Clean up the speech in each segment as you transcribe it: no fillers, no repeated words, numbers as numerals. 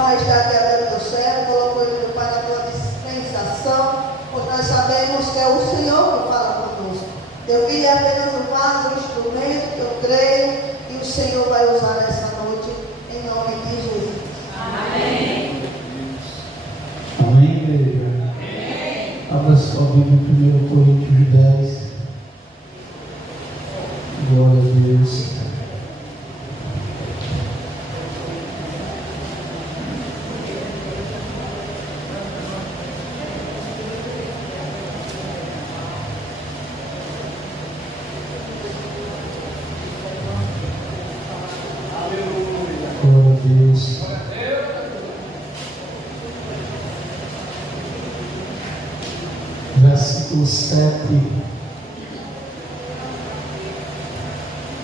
Pai, já que abriu o céu, colocou ele, Pai, na tua dispensação, pois nós sabemos que é o Senhor que fala conosco. Teu filho é apenas um vaso, um instrumento que eu creio que o Senhor vai usar essa noite, em nome de Jesus. Amém. Amém, igreja? Amém. Abra sua Bíblia em 1 Coríntios 10. Glória a Deus. Glória a Deus. Versículo 7.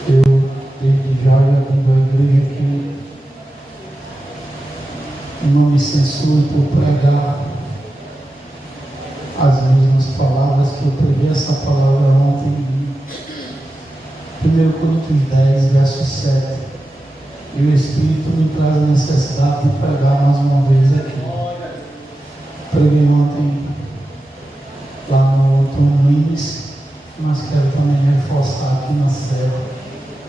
Eu desde já convido a igreja que não me censure por pregar as mesmas palavras que eu preguei essa palavra ontem. 1 Coríntios 10, verso 7. E o Espírito me traz a necessidade de pregar mais uma vez aqui. Preguei ontem lá no outro Minas, mas quero também reforçar aqui na célula.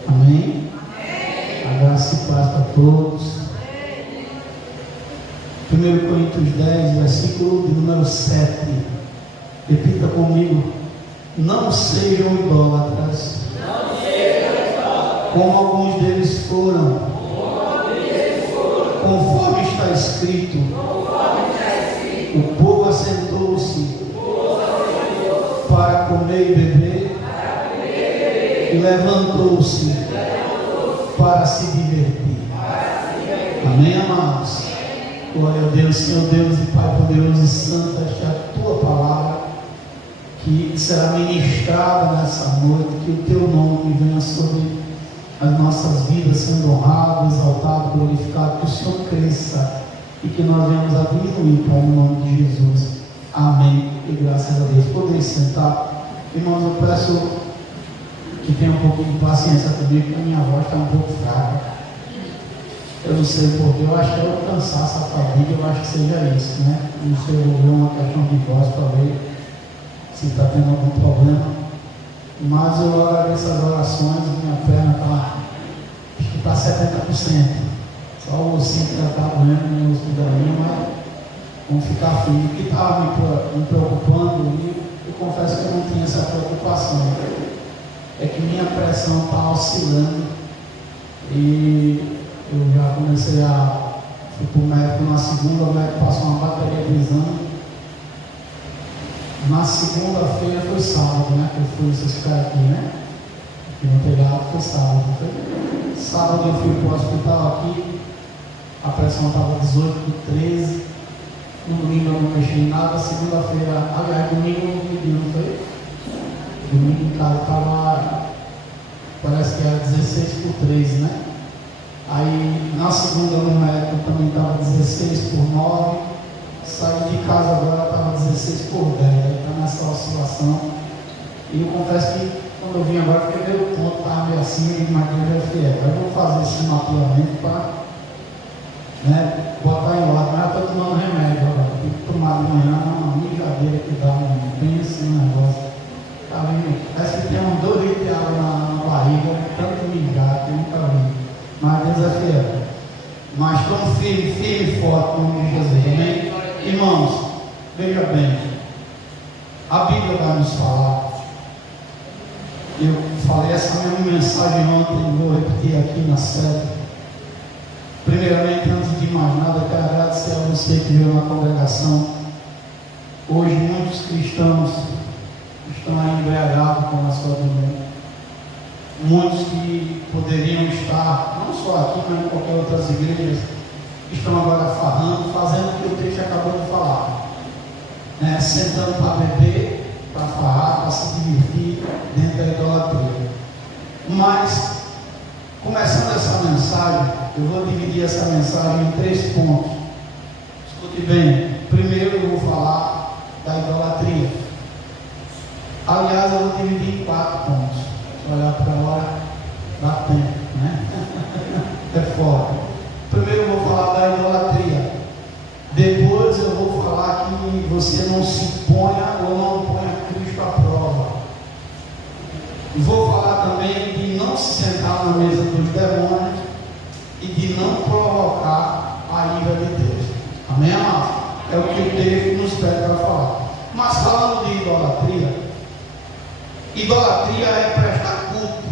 Amém? Amém? A graça e paz para todos. Amém. 1 Coríntios 10, versículo de número 7. Repita comigo: não sejam idólatras, como alguns deles foram. Conforme está escrito, o povo assentou-se para comer e beber, e levantou-se para se divertir. Amém, amados? Glória a Deus, Senhor Deus e Pai poderoso e santo, esta é a tua palavra que será ministrada nessa noite, que o teu nome venha sobre as nossas vidas, sendo honrado, exaltado, glorificado, que o Senhor cresça e que nós venhamos a diminuir, Pai, no nome de Jesus. Amém. E graças a Deus. Podem sentar. Irmãos, eu peço que tenham um pouquinho de paciência comigo, porque a minha voz está um pouco fraca. Eu não sei porquê, eu acho que é o cansaço, a fadiga, eu acho que seja isso, né? Não sei, eu vou ver uma questão de voz para ver se está tendo algum problema. Mas eu agradeço as orações, minha perna está 70%. Só o ossinho que já está doendo, meu osso da linha, mas vamos ficar firme. O que estava me preocupando, eu confesso que eu não tinha essa preocupação. É que minha pressão está oscilando e eu já comecei fui para o médico na segunda, o médico passou uma bateria de exame. Na segunda-feira foi sábado, né? Que eu fui, vocês ficaram aqui, né? Que não pegaram, foi sábado. Sábado eu fui para o hospital aqui, a pressão estava 18/13. No domingo eu não mexi em nada. Segunda-feira, aliás, domingo eu não medi, não foi? Domingo em casa estava, parece que era 16/13, né? Aí na segunda no médico também estava 16/9. Saí de casa agora, estava 16/10, está nessa oscilação. E eu confesso que quando eu vim agora, fiquei meio tonto, estava meio assim, e imagina fiel. Eu vou fazer esse mapeamento para, né, botar em ordem. Mas eu estou tomando remédio agora, tenho que tomar de manhã, uma mijadeira que dá bem esse negócio. Tá vendo? Parece que tem um 2 litros de água na barriga, tanto mijar que eu nunca vi. Mas Deus é fiel. Mas tão firme e forte no nome de Jesus, amém? Irmãos, veja bem, a Bíblia vai nos falar. Eu falei essa mesma mensagem ontem, vou repetir aqui na série. Primeiramente, antes de mais nada, quero agradecer a você que veio na congregação. Hoje, muitos cristãos estão aí embriagados com a sua vida. Muitos que poderiam estar, não só aqui, mas em qualquer outras igrejas, estão agora farrando, fazendo o que o texto acabou de falar, né? Sentando para beber, para farrar, para se divertir dentro da idolatria. Mas, começando essa mensagem, eu vou dividir essa mensagem em 3 pontos. Escute bem. Primeiro eu vou falar da idolatria. Aliás, eu vou dividir em 4 pontos. Se olhar para a hora, dá tempo, né? É forte. Primeiro eu vou falar da idolatria. não se ponha ou não ponha Cristo à prova. E vou falar também de não se sentar na mesa dos demônios e de não provocar a ira de Deus. Amém, amados? É o que o texto nos pede para falar. Mas falando de idolatria é prestar culto,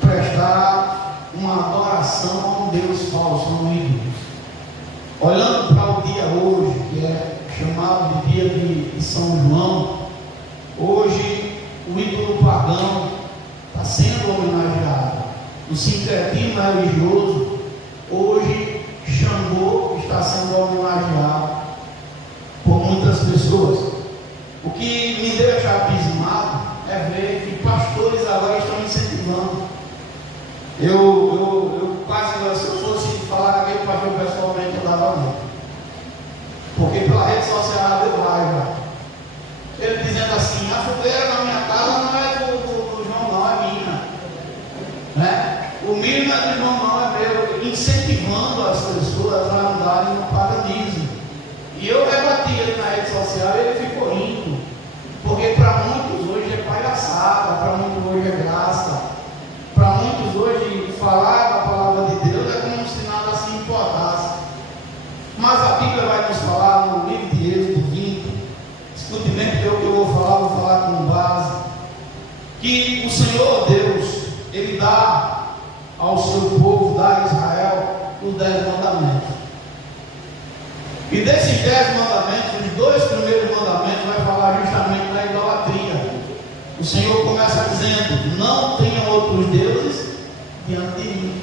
prestar uma adoração a um Deus falso, a um ídolo. Olhando para o dia hoje, que é chamado de dia de São João, hoje o ídolo pagão está sendo homenageado. O sincretismo religioso, hoje Xangô está sendo homenageado por muitas pessoas. O que me deixa abismado é ver que pastores agora estão incentivando. Eu quase, se eu fosse falar com aquele pastor pessoalmente, eu dava muito. Porque pela rede social deu raiva. Ele dizendo assim: a fogueira na minha casa não é do João, não, é minha. Né? O milho não é do João, não, é meu. Incentivando as pessoas a andarem no paganismo. E eu rebati ele na rede social e ele ficou rindo. Porque para muitos hoje é palhaçada, para muitos hoje é graça. Para muitos hoje falar a palavra de Deus é como se nada se importasse. Mas a Bíblia vai nos falar no livro de Êxodo 20, escute bem porque o que eu vou falar com base, que o Senhor Deus, Ele dá ao seu povo, dá a Israel, os 10 mandamentos. E desses 10 mandamentos, os 2 primeiros mandamentos vai falar justamente da idolatria. O Senhor começa dizendo: não tenham outros deuses diante de mim.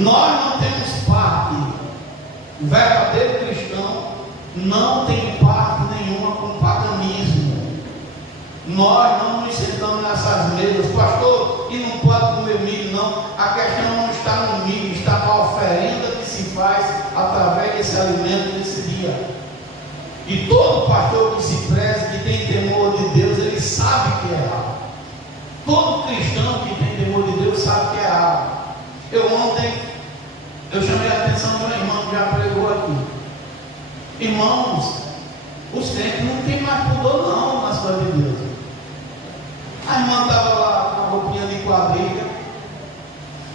Nós não temos parte. O verdadeiro cristão não tem parte nenhuma com o paganismo. Nós não nos sentamos nessas mesas, pastor, e não pode comer milho, não. A questão não está no milho, está na oferenda que se faz através desse alimento nesse dia. E todo pastor que se preze, que tem temor de Deus, ele sabe que é errado. Todo cristão que tem temor de Deus sabe que é errado. Ontem eu chamei a atenção de um irmão que já pregou aqui. Irmãos, os crentes não têm mais pudor não nas coisas de Deus. A irmã estava lá com a roupinha de quadrilha.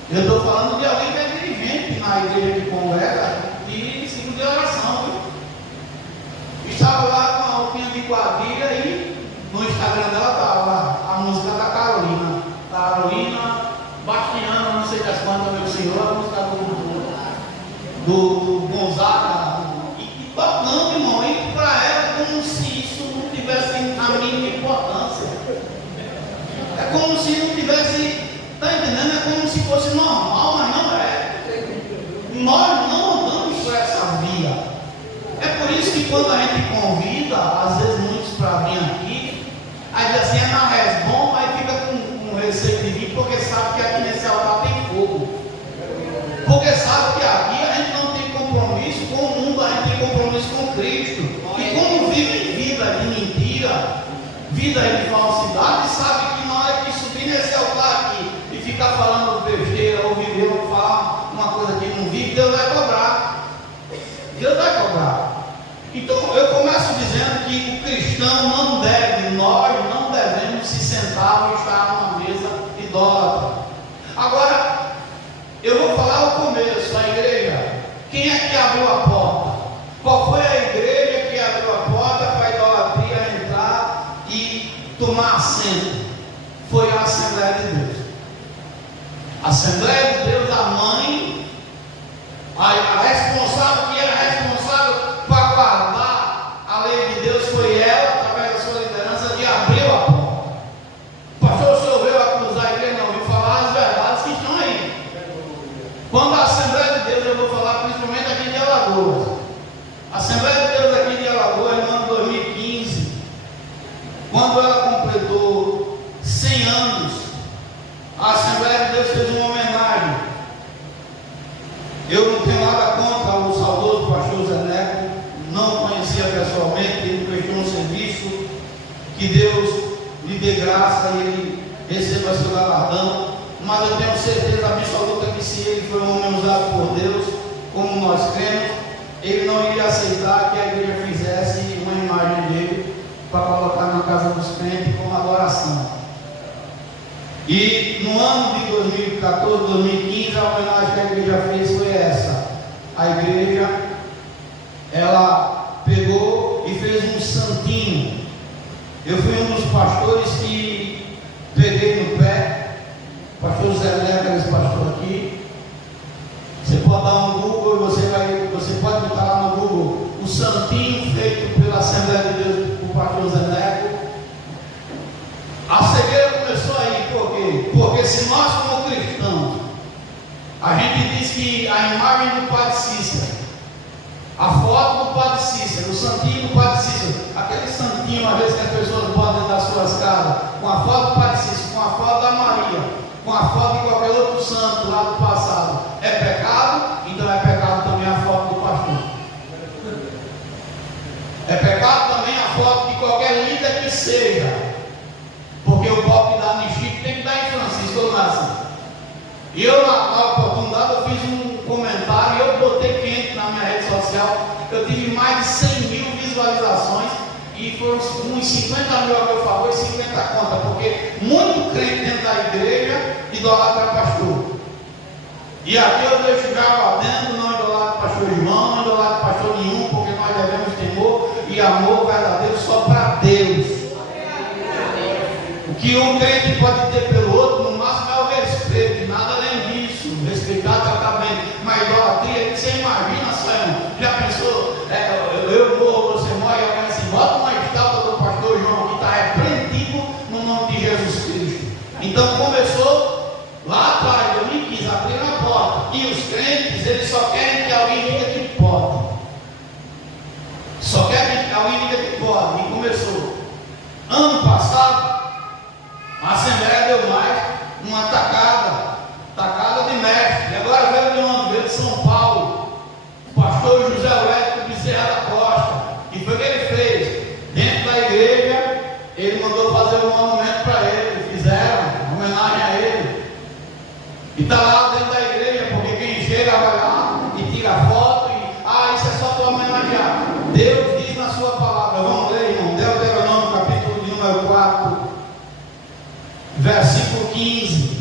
Eu estou falando de alguém que é dirigente na igreja que congrega e ciclo de oração. Viu? Estava lá com a roupinha de quadrilha e no Instagram dela estava a música da Carolina. Carolina Bastiana, não sei das quantas, meu senhor, a música do Gonzaga. E tocando, irmão, e para ela como se isso não tivesse a mínima importância. É como se não tivesse, está entendendo? É como se fosse normal, mas não é. Nós não andamos por essa via. É por isso que quando a gente convida, às vezes muitos para vir aqui, aí diz assim, é na resbom, aí fica com receio de vir, porque sabe que aqui nesse altar tem fogo. Porque sabe que aqui a gente não tem compromisso com o mundo, a gente tem compromisso com Cristo. E como vive vida de mentira, vida de falsidade, sabe que na hora que subir nesse altar aqui e ficar falando besteira, ou viver, ou falar uma coisa que não vive, Deus vai cobrar. Deus vai cobrar. Então eu começo dizendo que o cristão não deve, nós não devemos se sentar ou estar numa mesa idólatra. Agora, eu vou falar o começo, a igreja. Quem é que abriu a porta? Qual foi a igreja que abriu a porta para a idolatria entrar e tomar assento? Foi a Assembleia de Deus. A Assembleia de Deus, a mãe, a responsável, que era responsável para guardar a lei de Deus, foi ela, através da sua liderança, que abriu a porta. Pastor, o senhor veio acusar a igreja? Não, veio falar as verdades que estão aí. Quando a Assembleia de Deus, eu vou falar principalmente aqui de Alagoas. A Assembleia de Deus aqui de Alagoas, no ano 2015, quando ela completou 100 anos, a Assembleia de Deus fez uma homenagem. Eu não tenho nada contra o saudoso pastor Zé Neto, não conhecia pessoalmente, ele prestou um serviço, que Deus lhe dê graça e ele receba seu galardão, mas eu tenho certeza absoluta que se ele foi um homem usado por Deus, como nós cremos, ele não iria aceitar que a igreja fizesse uma para colocar na casa dos crentes como adoração. E no ano de 2014, 2015, a homenagem que a igreja fez foi essa. A igreja, ela pegou e fez um santinho. Eu fui um dos pastores que peguei no pé. O pastor Zé Neto, esse pastor aqui. Você pode dar um Google e você pode botar lá no Google o santinho feito pela Assembleia de Deus, o pastor Zé Neto. A cegueira começou aí, por quê? Porque se nós como cristãos, a gente diz que a imagem do Padre Cícero, a foto do Padre Cícero, o santinho do Padre Cícero, aquele santinho, às vezes que as pessoas botam dentro das suas casas, com a foto do Padre Cícero, com a foto da Maria, com a foto de qualquer outro santo lá do passado, é pecado? Então é pecado também a foto do pastor. É pecado também a foto de qualquer líder que seja. Porque o golpe da anistia tem que dar em Francisco, ou não é assim? E eu, na oportunidade, eu fiz um comentário e eu botei quente na minha rede social. Eu tive mais de 100 mil visualizações e foram uns 50 mil que eu falei, 50 contas, porque muito crente dentro da igreja idolatra pastor. E aqui eu deixo já lá dentro, não idolatra pastor João, não idolatra pastor nenhum, porque nós devemos temor e amor verdadeiro só para Deus. O que um crente pode ter pelo outro, no máximo é o respeito, nada além disso. Respeitar totalmente. Mas idolatria, você imagina, Senhor, já pensou, eu morro, você morre, e alguém assim, bota uma estátua do pastor João que está repreendido no nome de Jesus Cristo. Então começou lá atrás, 2015, abriram a porta. E os crentes, eles só querem que alguém diga que pode. Só querem que alguém diga que pode. E começou. Ano passado, a Assembleia deu mais uma tacada de mestre. E agora veio de onde? Veio de São Paulo. O pastor José Wellington Bezerra da Costa. E foi o que ele fez. Dentro da igreja, ele mandou fazer um monumento para ele. Fizeram uma homenagem a ele. E está lá dentro da igreja, porque quem chega vai lá e tira foto. E, isso é só para homenagear. Deus diz na sua palavra. Vamos ler, irmão. Deuteronômio, capítulo de número 4. Versículo 15.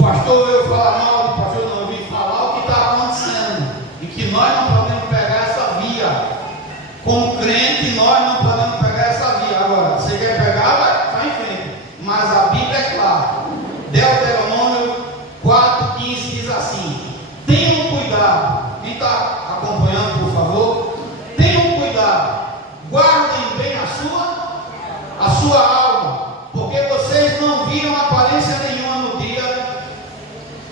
Pastor, eu falo mal, pastor, não, eu vim falar o que está acontecendo. E que nós não podemos pegar essa via. Como crente, nós não podemos pegar essa via. Agora, você quer pegar, vai em frente. Mas a Bíblia é clara. Deuteronômio 4,15 diz assim: tenham cuidado. Quem está acompanhando, por favor? Tenham cuidado. Guardem bem a sua alma, porque vocês não viram aparência nenhuma no dia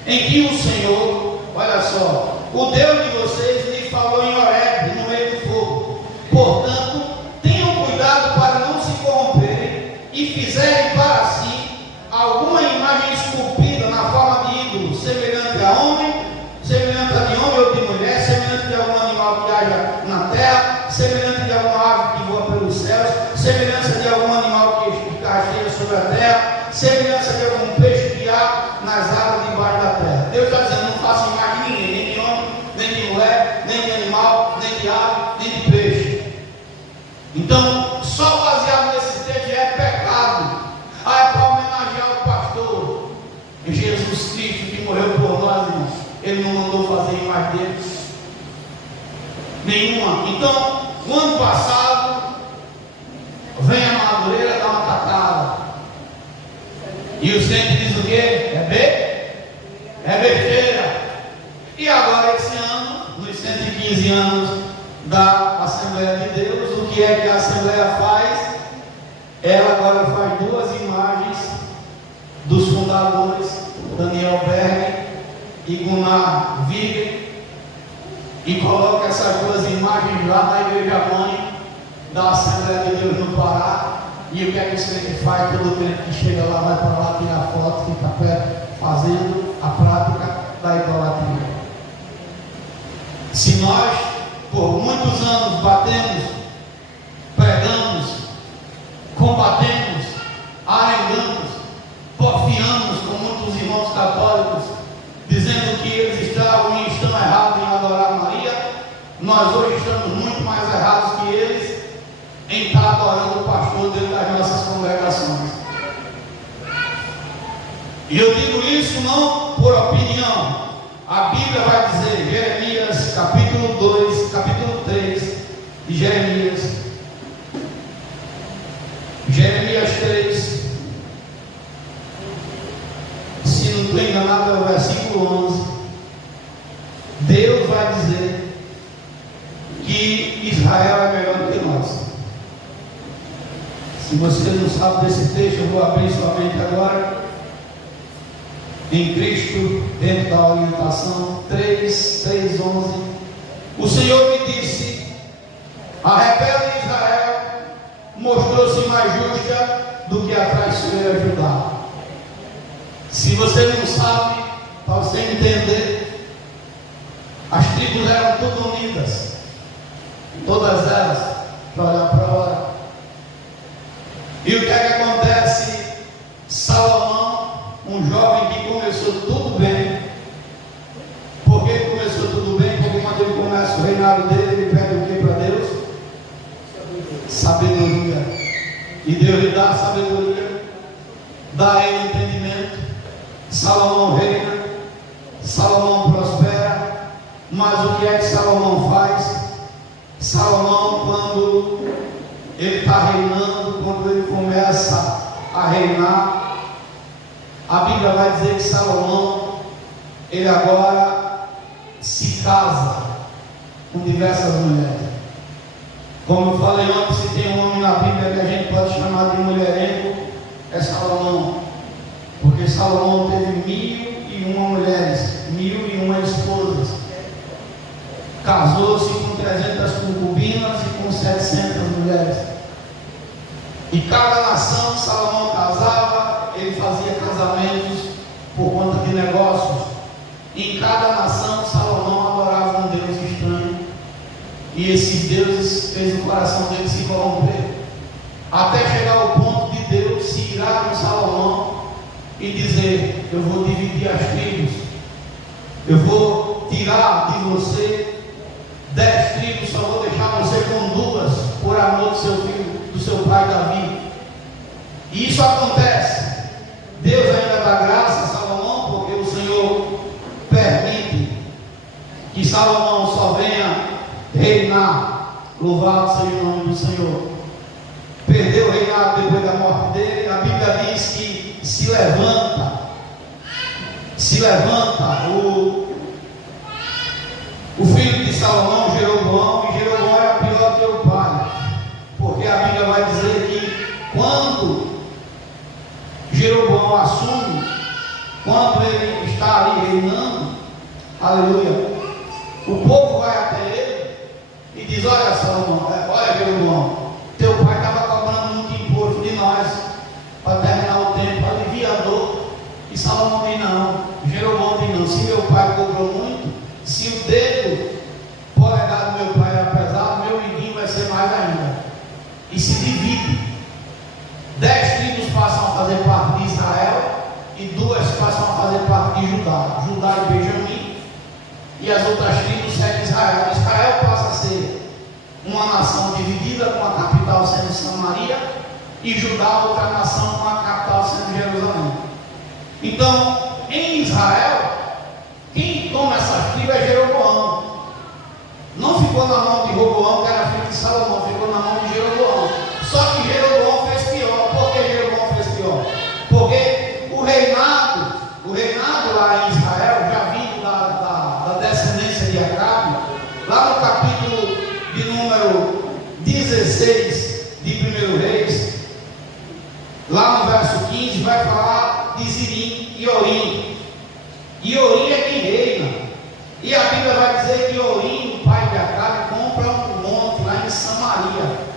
em que o Senhor, olha só, o Deus de vocês lhe falou em Horebe, no meio do fogo. Portanto, tenham cuidado para não se corromperem e fizerem para si alguma imagem esculpida na forma de ídolo, semelhante a homem, semelhante a de homem ou de mulher, semelhante de algum animal que haja na terra, semelhante de alguma ave que voa pelos céus, semelhança de algum animal que rasteja sobre a terra, semelhança de algum peixe que há nas águas debaixo da terra. Deus está dizendo, não faça imagem de ninguém, nem de homem, nem de mulher, nem de animal, nem de ave, nem de peixe. Então, só baseado nesse texto é pecado. É para homenagear o pastor Jesus Cristo que morreu por nós, irmãos. Ele não mandou fazer imagem dele nenhuma. Então, no ano passado, vem a Madureira dar uma tacada. E os crentes dizem o quê? É besteira. E agora, esse ano, nos 115 anos da Assembleia de Deus, o que é que a Assembleia faz? Ela agora faz duas imagens dos fundadores, Daniel Berg e Gunnar Wiggen, e coloca essas duas imagens lá na igreja mãe da Assembleia de Deus no Pará. E o que é que esse crente faz? Todo crente que chega lá vai para lá tirar foto, fica perto, fazendo a prática da idolatria. Se nós, por muitos anos, batemos, pregamos, combatemos, arengamos, porfiamos com muitos irmãos católicos, dizendo que eles estão errados em adorar Maria, nós hoje estamos muito mais nessas congregações. E eu digo isso não por opinião. A Bíblia vai dizer, Jeremias capítulo 2, capítulo 3 de Jeremias 3, se não estou enganado, é o versículo 11. Deus vai dizer que Israel é melhor do que nós. Se você não sabe desse texto, eu vou abrir sua mente agora. Em Cristo, dentro da orientação 3:11, o Senhor me disse: a rebelde Israel mostrou-se mais justa do que a traiçoeira Judá. Se você não sabe, para você entender, as tribos eram todas unidas, todas elas, para olhar para hora. E o que é que acontece? Salomão, um jovem que começou tudo bem. Por que começou tudo bem? Porque quando ele começa o reinado dele, ele pede o que para Deus? Sabedoria. E Deus lhe dá sabedoria, dá a ele entendimento. Salomão reina, Salomão prospera. Mas o que é que Salomão faz? Salomão, quando ele está reinando, quando ele começa a reinar, a Bíblia vai dizer que Salomão, ele agora se casa com diversas mulheres. Como eu falei ontem, se tem um homem na Bíblia que a gente pode chamar de mulherengo, é Salomão. Porque Salomão teve 1.001 mulheres, 1.001 esposas. Casou-se com 300 concubinas e com 700 mulheres. E cada nação Salomão casava, ele fazia casamentos por conta de negócios. Em cada nação Salomão adorava um Deus estranho. E esses deuses fez o coração dele se corromper. Até chegar ao ponto de Deus se irar com Salomão e dizer: eu vou dividir as tribos. Eu vou tirar de você 10 tribos, só vou deixar você com 2, por amor do seu filho, do seu pai Davi. E isso acontece. Deus ainda dá graça a Salomão, porque o Senhor permite que Salomão só venha reinar. Louvado seja o nome do Senhor. Perdeu o reinado depois da morte dele. A Bíblia diz que se levanta o filho de Salomão, Jeroboão, e Jeroboão era pior que o pai, porque a Bíblia vai dizer que quando Jeroboão assume, quando ele está ali reinando, aleluia, o povo vai até ele e diz: olha Salomão, olha Jeroboão, teu pai estava cobrando muito imposto de nós para terminar o tempo, alivia a dor. E Salomão diz: não, Jeroboão diz: não, se meu pai cobrou muito, se o dedo polegar do meu pai era pesado, meu mindinho vai ser mais ainda. E se divide. 10 tribos passam a fazer parte de Israel e 2 passam a fazer parte de Judá. Judá e Benjamim. E as outras tribos seguem Israel. Israel passa a ser uma nação dividida, com a capital sendo Samaria, e Judá, outra nação, com a capital sendo Jerusalém. Então, em Israel, quem toma essas tribos é Jeroboão. Não ficou na mão de Roboão, que era filho de Salomão, ficou na mão de Jeroboão. Só que Jeroboão fez pior. Por que Jeroboão fez pior? Porque o reinado lá em Israel, já vindo da descendência de Acabe, lá no capítulo de número 16 de 1 Reis, lá no verso 15, vai falar de Zirim e Orim. E Orim é quem reina. E a Bíblia vai dizer que Orim, o pai de Acabe, compra um monte lá em Samaria.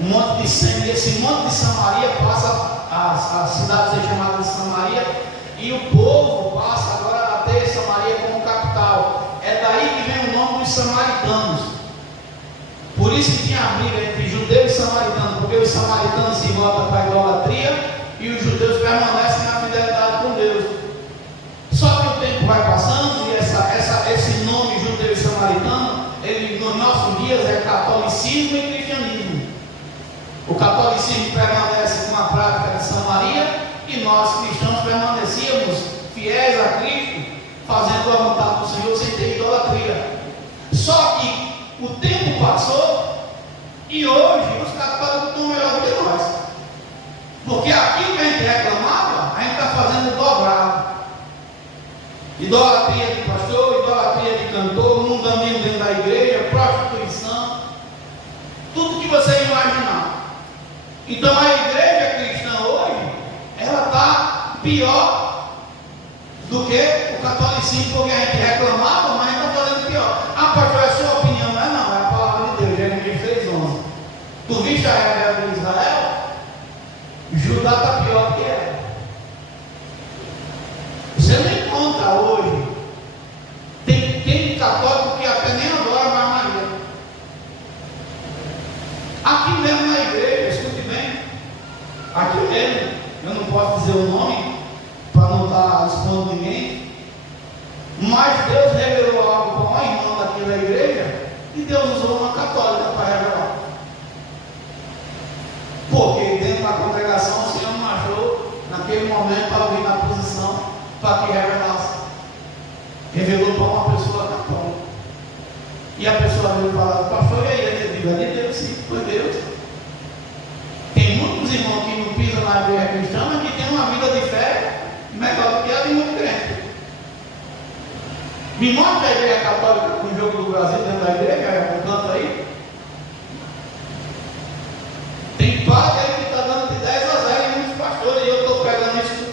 Um monte de Sem. Esse monte de Samaria passa a cidade ser chamada de Samaria. E o povo passa agora a ter Samaria como capital. É daí que vem o nome dos samaritanos. Por isso que tinha a briga entre judeus e samaritanos, porque os samaritanos se voltam para a idolatria e os judeus permanecem na fidelidade com Deus. Só que o tempo vai passando e esse nome judeu e samaritano, ele nos nossos dias é catolicismo e cristianismo. O catolicismo permanece Porque aquilo que a gente reclamava, a gente está fazendo dobrado. Idolatria de pastor, idolatria de cantor, mundanismo dentro da igreja, prostituição, tudo que você imaginar. Então a igreja cristã hoje, ela está pior do que o catolicismo, porque a gente reclamava, mas a gente está fazendo pior. Ah, pastor, é a sua opinião? Não é não, é a palavra de Deus, Jeremias 3:11. Tu viste a rebelde de Israel? Judá está pior que ela. Você não encontra hoje. Tem católico que até nem adora mais Maria. Aqui mesmo na igreja, escute bem. Aqui mesmo, eu não posso dizer o nome para não estar expondo ninguém. Mas Deus revelou algo para uma irmã daqui da igreja e Deus usou uma católica para revelar. Porque dentro da congregação o Senhor não achou naquele momento alguém na posição para que revelasse. Revelou para uma pessoa católica. E a pessoa veio falar, pastor, e aí? Ele digo, é de Deus, sim, foi Deus. Tem muitos irmãos que não pisam na igreja cristã, mas que tem uma vida de fé melhor do que a de muito crente. Me mostra a igreja católica com o jogo do Brasil dentro da igreja, no canto aí. Tem padre aí que está dando de 10-0 em muitos pastores, e eu estou pegando isso,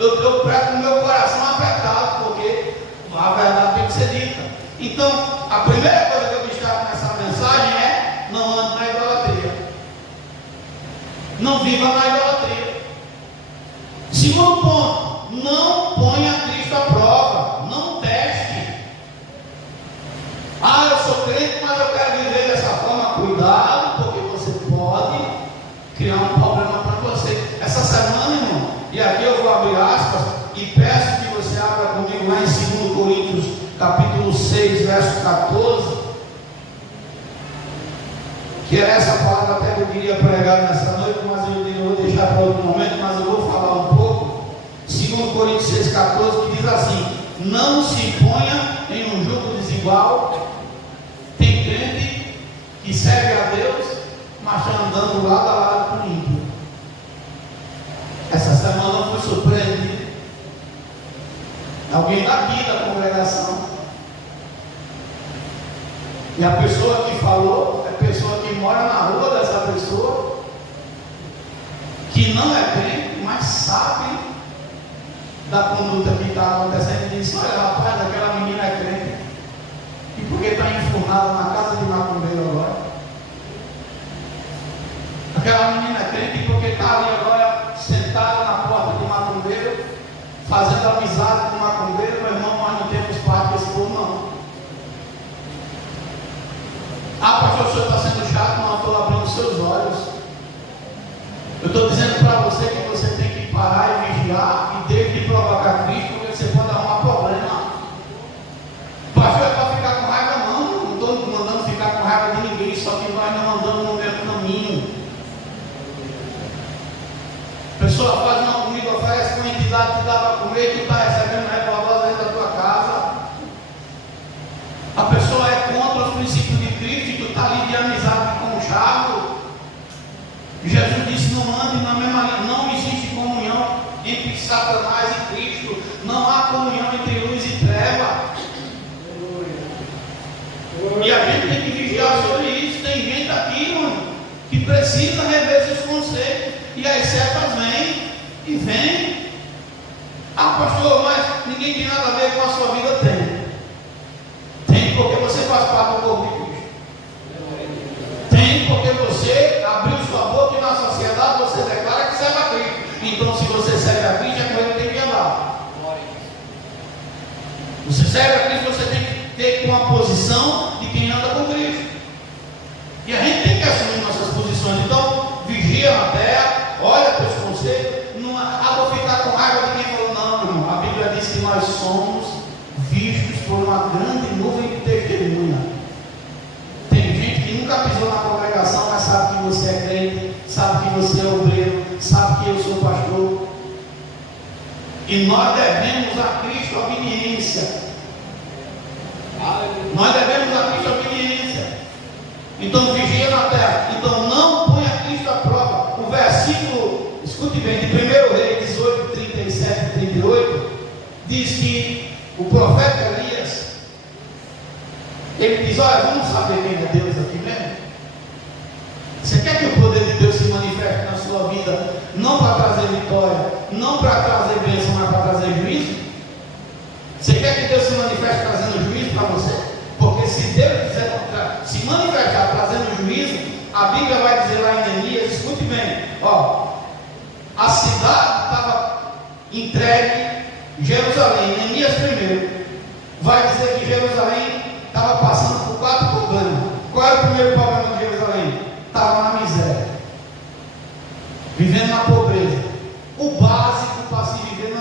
eu prego com o meu coração apertado, porque a verdade tem que ser dita. Então, a primeira coisa que eu destaco nessa mensagem é: não ande na idolatria, não viva na idolatria. Segundo ponto, não ponha Cristo à prova, não teste. Ah, eu sou crente, mas eu quero viver dessa forma. Cuidado, porque você pode criar um problema para você. Essa semana, irmão, e aqui eu vou abrir aspas e peço que você abra comigo lá em 2 Coríntios capítulo 6, verso 14, que é essa palavra até que eu queria pregar nessa noite, mas eu vou deixar para outro momento, mas eu vou falar um pouco. 2 Coríntios 6, 14, que diz assim: não se ponha em um jugo desigual. Tem crente que serve a Deus, mas está andando lado a lado com o ímpio. Essa semana eu fui surpreendido. Alguém daqui da congregação. E a pessoa que falou é a pessoa que mora na rua dessa pessoa, que não é crente, mas sabe da conduta que está acontecendo. E disse: olha, rapaz, aquela menina é crente. E por que está enfurnada na casa de macumbeiro agora? Aquela menina é crente porque está ali agora sentada na porta de macumbeiro, fazendo amizade com o macumbeiro. Meu irmão, nós não temos parte desse povo, não. Ah, pastor, o senhor está sendo chato, não estou abrindo seus olhos. Eu estou dizendo para você que você tem que parar e vigiar e ter que provocar Cristo, porque você pode arrumar problema. Pastor, é para ficar com raiva? Não estou mandando ficar com raiva de ninguém, só que nós não andamos no mesmo caminho. A pessoa faz uma comida, oferece uma entidade que dá para comer, que está recebendo revolta dentro da tua casa. A pessoa é contra os princípios de Cristo e tu está ali de amizade com o Chaco. Jesus disse: não ande na mesma linha. Não existe comunhão entre Satanás e Cristo. Não há comunhão entre luz e treva. E a gente tem que vigiar sobre isso. Tem gente aqui, mano, que precisa rever seus conceitos. E as setas vêm e vêm. Ah, pastor, mas ninguém tem nada a ver com a sua vida. Tem porque você faz parte do corpo de Cristo. Tem porque você abriu sua boca e na sociedade você declara que serve a Cristo. Então, se você serve a Cristo, é com ele que tem que andar. Você serve a Cristo, você tem que ter uma posição de quem anda com Cristo. E a gente tem que assumir nossas posições. Então, vigia na terra, olha para os conceitos. Não, vou ficar com raiva de quem falou. Não, irmão. A Bíblia diz que nós somos vistos por uma grande nuvem de testemunha. Tem gente que nunca pisou na congregação, mas sabe que você é crente, sabe que você é obreiro, sabe que eu sou pastor. E nós devemos a Cristo obediência. Nós devemos a Cristo obediência. Então vigia na terra. Então não ponha Cristo à prova. O versículo, escute bem, de 1 Reis 18, 37 e 38, diz que o profeta Elias, ele diz: olha, vamos saber quem é Deus aqui mesmo? Você quer que o poder de Deus se manifeste na sua vida, não para trazer vitória, não para trazer bênção, mas para trazer juízo? Você quer que Deus se manifeste trazendo juízo para você? Porque se Deus quiser se manifestar trazendo juízo, a Bíblia vai dizer lá em Neemias, escute bem, ó, a cidade estava entregue, Jerusalém, Neemias primeiro, vai dizer que Jerusalém estava passando por 4 problemas. Qual era o primeiro problema de Jerusalém? Estava na miséria, vivendo na pobreza. O básico para se viver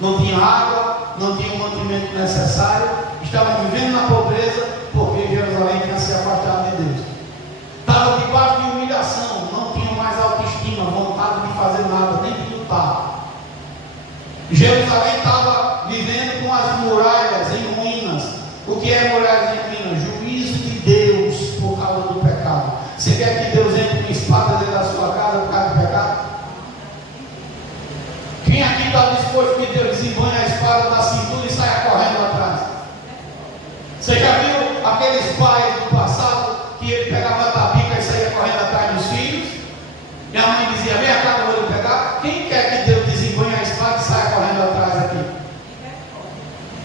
não tinha água, não tinha o mantimento necessário, estavam vivendo na pobreza porque Jerusalém tinha se afastado de Deus. Estavam debaixo de humilhação, não tinham mais autoestima, vontade de fazer nada, nem de lutar. Jerusalém estava vivendo com as muralhas em ruínas. O que é muralhas em ruínas? Juízo de Deus por causa do pecado. Você quer que Deus entre com espada dentro da sua casa por causa do pecado? Quem aqui está disposto que Deus desembanhe a espada da cintura e saia correndo atrás? Você já viu aqueles pais do passado que ele pegava a tabica e saía correndo atrás dos filhos? E a mãe dizia: vem cá, eu vou lhe pegar. Quem quer que Deus desembanhe a espada e saia correndo atrás aqui?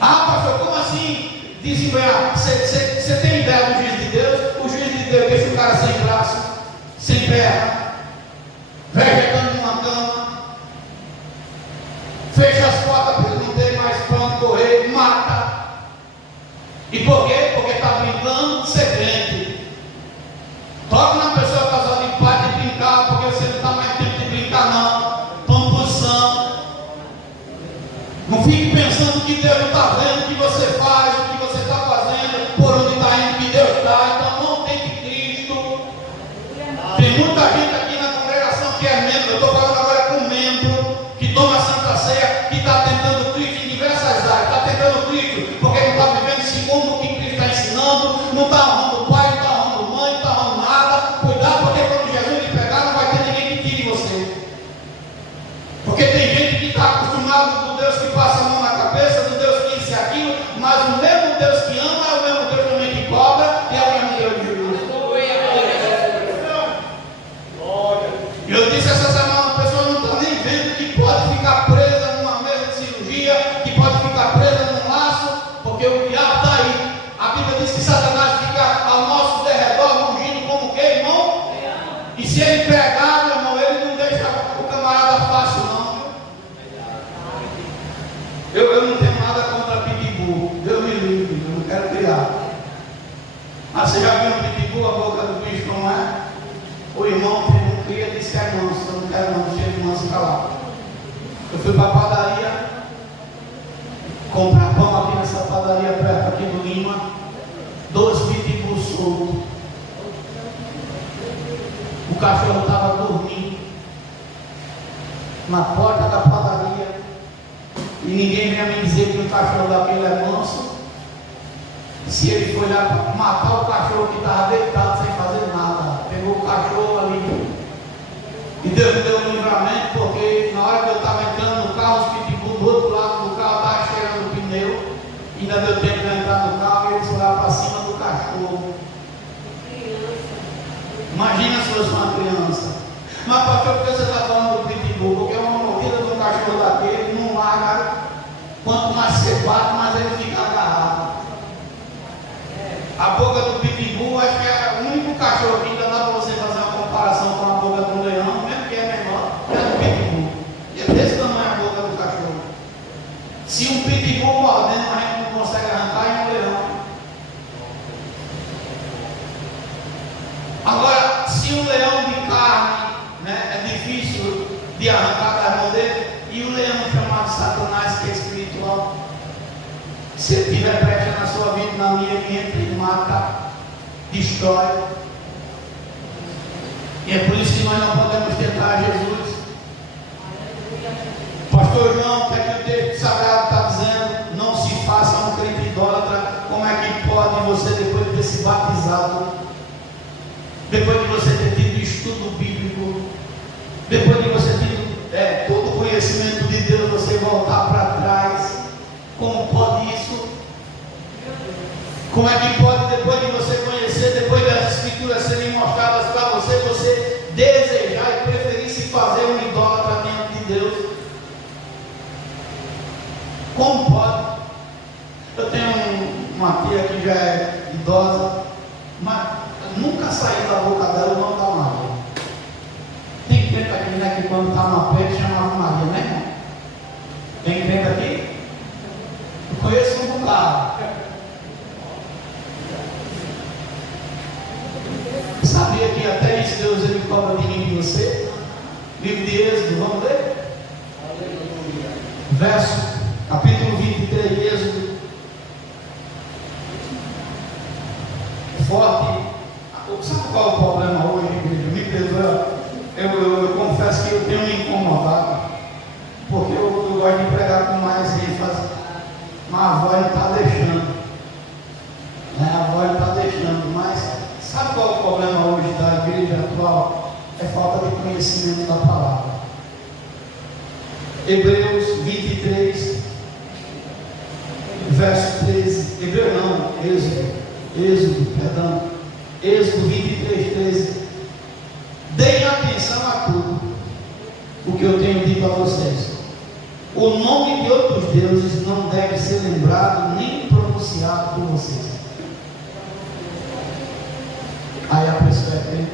Ah, pastor, como assim desembanhar? Você tem ideia do juiz de Deus? O juiz de Deus deixa o cara sem braço, sem perna, vegetando numa cama, fecha as portas para ele não ter mais para onde correr, mata. E por quê? Porque está brincando de ser crente. Toca na pessoa que está só de paz de brincar, porque você não está mais tempo de brincar, não. Toma posição. Não fique pensando que Deus não está vendo o que você faz, o que você está fazendo, por onde está indo, que Deus está. Então não tem que Cristo. Tem muita gente aqui na congregação que é membro. Eu estou falando agora com membro que toma a Santa Ceia, que está tentando Cristo em diversas áreas. Está tentando Cristo porque não está vivendo segundo o que Cristo está ensinando, não está honrando o pai, não está honrando mãe, não está honrando nada. Cuidado, porque quando Jesus lhe pegar, não vai ter ninguém que tire você. Porque tem gente que está acostumado com Deus que passa a mão na cabeça, do Deus que isso e aquilo, mas o mesmo Deus que ama é o mesmo Deus também que cobra e é o mesmo Deus de juízo. Eu disse essa semana, a pessoa não está nem vendo que pode ficar presa numa mesa de cirurgia, que pode ficar presa num laço, porque o diabo está aí. A Bíblia diz que Satanás fica ao nosso derredor, rugindo como que, irmão? E se ele pegar, meu irmão, ele não deixa o camarada fácil, não. Eu não tenho nada contra pitbull, Deus me livre, eu não quero criar. Mas você já viu um pitbull, a boca do bicho como é? O irmão que não cria disse que é manso, eu não quero não, deixa de manso para lá. Eu fui para a padaria, comprar pão aqui nessa padaria perto aqui do Lima, 2 pitbulls soltos. O cachorro estava dormindo na porta da padaria e ninguém vinha me dizer que o cachorro daquele é manso. Se ele foi lá para matar o cachorro que estava deitado sem fazer nada, pegou o cachorro ali e Deus me deu um livramento, porque na hora que eu estava entrando no carro, os pitbull do outro lado do carro estavam cheirando o pneu, ainda deu tempo de entrar no carro e eles foram para cima do cachorro. Imagina se fosse uma criança. Mas pastor, por que você está falando do pitbull? Porque é uma mordida do cachorro daquele, não larga. Quanto mais você bate, mais ele fica agarrado. A boca do pitbull, acho que é o único cachorro que ainda dá para você fazer uma comparação com a boca do leão, mesmo que é menor, é a do pitbull. E é desse tamanho a boca do cachorro. Se um pitbull mordendo, a gente não consegue arrancar, é um leão. Agora, se um leão de carne, né, é difícil de arrancar da mão dele, e o leão chamado Satanás, que é espiritual, se ele tiver brecha na sua vida, na minha, ele entra e mata, destrói. E é por isso que nós não podemos tentar Jesus. Pastor João, o que é que o texto sagrado está dizendo? Não se faça um crente idólatra. Como é que pode você, depois de ter se batizado, depois de você ter tido estudo bíblico, depois de conhecimento de Deus você voltar para trás. Como pode isso? Como é que pode, depois de você conhecer, depois das escrituras serem mostradas para você, você desejar e preferir se fazer um idólatra diante de Deus? Como pode? Eu tenho uma tia que já é idosa, mas nunca saiu da boca dela o nome da Maria. Tem crente aqui, né, que quando está uma pele chamava Maria, né? Tem crente aqui? Eu conheço um bocado. Sabia que até isso Deus ele cobra de mim e de você? Livro de Êxodo, vamos ler? Verso, capítulo 23, Êxodo. Forte. Sabe qual é o problema hoje, igreja? Me perdoa. Eu confesso que eu tenho me incomodado, porque eu gosto de pregar com mais ênfase, mas a voz não está deixando. A voz não está deixando, mas sabe qual é o problema hoje da igreja atual? É falta de conhecimento da palavra. Hebreus 23, verso 13. Hebreu não, Êxodo 23, 13. Deem atenção a tudo o que eu tenho dito a vocês. O nome de outros deuses não deve ser lembrado nem pronunciado por vocês. Aí a pessoa é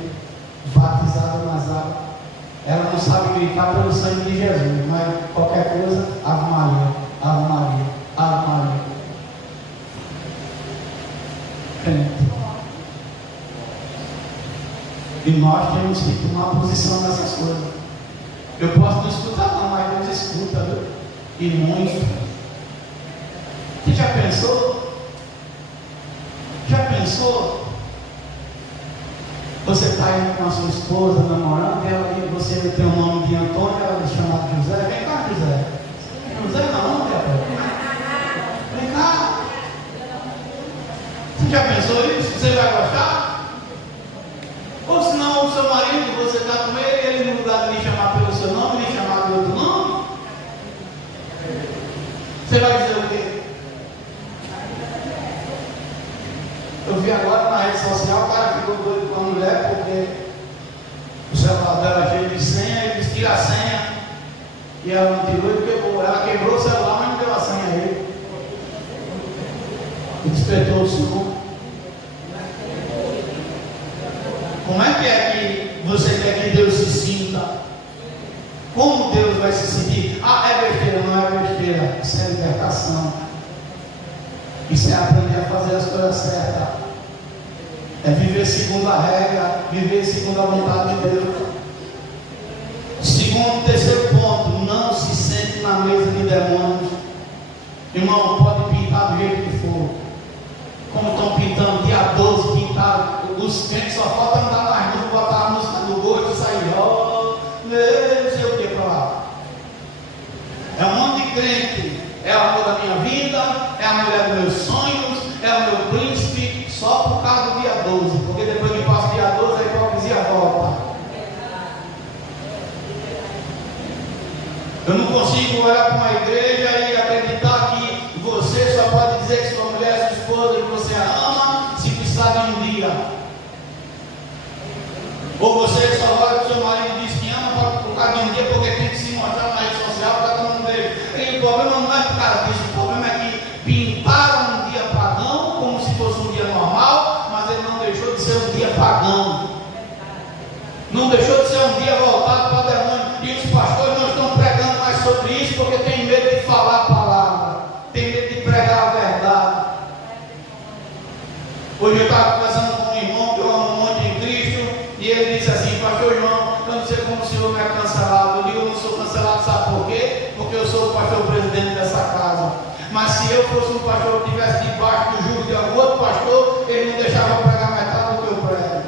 batizada nas águas, ela não sabe gritar pelo sangue de Jesus, mas qualquer coisa, Ave Maria, Ave Maria, Ave Maria. Crente. E nós temos que tomar posição nessas coisas. Eu posso não escutar não, mas Deus escuta, viu? E muito. Você já pensou? Você está indo com a sua esposa, namorando, e você tem o nome de Antônio, ela lhe chama de José. Vem cá, José. José não, vem cá. Você já pensou isso? Você vai gostar? Ou senão o seu marido, você está com ele no lugar de lhe chamar pelo seu nome, lhe chamar de outro nome? Você vai dizer o quê? Eu vi agora na rede social, o cara ficou doido com a mulher porque o celular dela é cheio de senha, ele tira a senha e ela não tirou e quebrou. Ela quebrou o celular, mas não deu a senha a ele. E despertou o ciúme. Como é que você quer que Deus se sinta? Como Deus vai se sentir? Ah, é besteira, não é besteira. Isso é libertação. Isso é aprender a fazer as coisas certas. É viver segundo a regra, viver segundo a vontade de Deus. Terceiro ponto, não se sente na mesa de demônios. Irmão, pode pintar do jeito que for. Como estão pintando, dia 12 pintaram. Os crentes só falta andar nas ruas, botar a música do gosto e sair, não sei o que para lá. É um monte de crente, é o amor da minha vida, é a mulher dos meus sonhos, é o meu príncipe, só por causa do dia 12, porque depois que passa o dia 12 a hipocrisia volta. Eu não consigo olhar para uma igreja e acreditar que você só pode dizer que sua mulher é sua esposa, que você a ama, se precisar de um dia. Ou você só olha para o seu marido e diz que ama por causa de um dia, porque tem que se mostrar na rede social para todo mundo ver. E o problema não é por causa disso, o problema é que pintaram um dia pagão como se fosse um dia normal, mas ele não deixou de ser um dia pagão. Não deixou de ser um dia voltado para o demônio. E os pastores não estão pregando mais sobre isso porque tem medo de falar a palavra, tem medo de pregar a verdade. Hoje eu estava conversando com um irmão que eu amo muito em Cristo, e ele disse assim: pastor João, eu não sei como o senhor me é cancelado. Eu digo: eu não sou cancelado, sabe por quê? Porque eu sou o pastor presidente dessa casa. Mas se eu fosse um pastor que estivesse debaixo do jugo de algum outro pastor, ele não deixava eu pregar metade do que eu prego.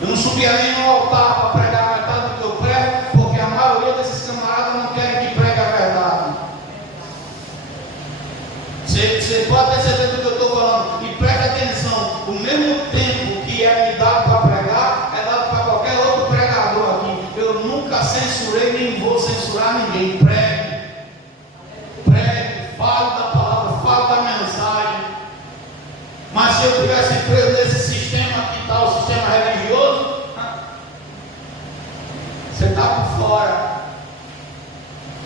Eu não subia nem no altar para pregar metade do que eu prego, porque a maioria desses camaradas não querem que pregue a verdade. Você pode ter certeza do que eu estou falando. E preste atenção: o mesmo tempo que é me dado para pregar, é dado para qualquer outro pregador aqui. Eu nunca sei censurei, nem vou censurar ninguém. Pregue, fale da palavra, fale da mensagem. Mas se eu tivesse preso nesse sistema que está o sistema religioso, você está por fora.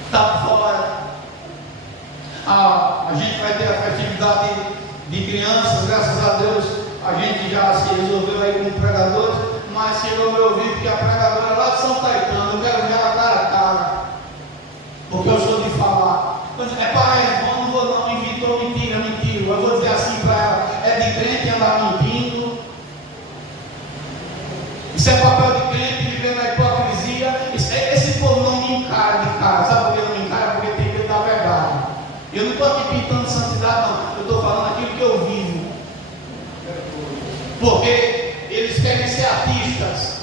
Está por fora. A gente vai ter a festividade de crianças, graças a Deus, a gente já se resolveu aí com pregadores, mas chegou ao meu ouvido que a pregadora lá de São Caetano, eu quero ver ela cara a cara, porque eu sou de falar. É para ela, não vou não, inventou mentira. Eu vou dizer assim para ela, é de crente andar mentindo. Isso é papel de crente, viver na hipocrisia. Esse povo não me encara de cara. Sabe por que não me encara? Porque tem medo da verdade. Eu não estou aqui pintando santidade, não. Eu estou falando aquilo que eu vivo. Porque eles querem ser artistas.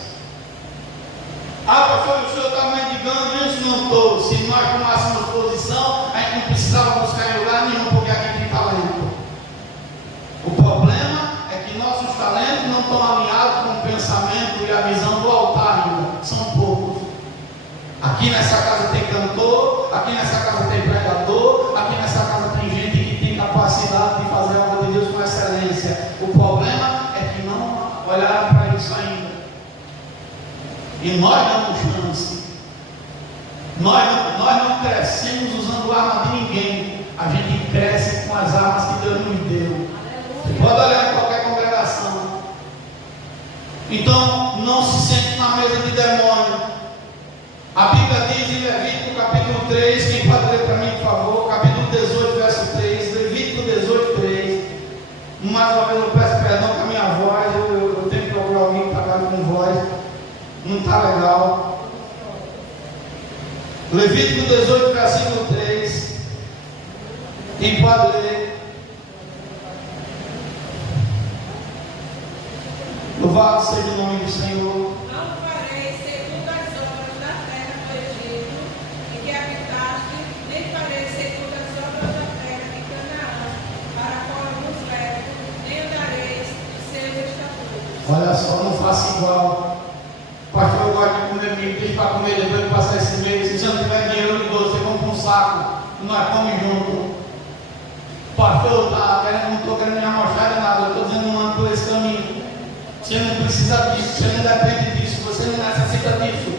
Pastor, o senhor está mendigando isso? Não estou. Se nós tomássemos posição, a gente não precisava buscar em lugar nenhum, porque aqui tem talento. O problema é que nossos talentos não estão alinhados com o pensamento e a visão do altar ainda. São poucos. Aqui nessa casa tem cantor, aqui nessa casa tem pregador, aqui nessa casa tem gente que tem capacidade de fazer a obra de Deus com excelência. O problema é que não olharam para isso ainda. E nós damos chance. Nós não crescemos usando arma de ninguém. A gente cresce com as armas que Deus nos deu. Você pode olhar em qualquer congregação. Então, não se sente na mesa de demônio. A Bíblia diz em Levítico capítulo 3, quem pode ler para mim, por favor? Capítulo 18, verso 3. Levítico 18, 3. Mais uma vez eu peço perdão com a minha voz. Eu tenho que procurar alguém que trabalhe com voz. Não está legal. Levítico 18, versículo 3. Quem pode ler? Louvado seja o nome do Senhor. Não farei segundo as obras da terra do Egito, em que habitaste, nem farei segundo as obras da terra de Canaã, para a qual vos levo, nem andareis dos seus estatutos. Olha só, não faça igual. Pastor, eu gosto de comer milho, deixa para comer depois de passar esse mês. Se você não tiver dinheiro, eu lhe dou, você compra um saco, nós comemos junto. Pastor, não estou querendo me amostrar de nada, eu estou dizendo não ando por esse caminho. Você não precisa disso, você não depende disso, você não necessita disso.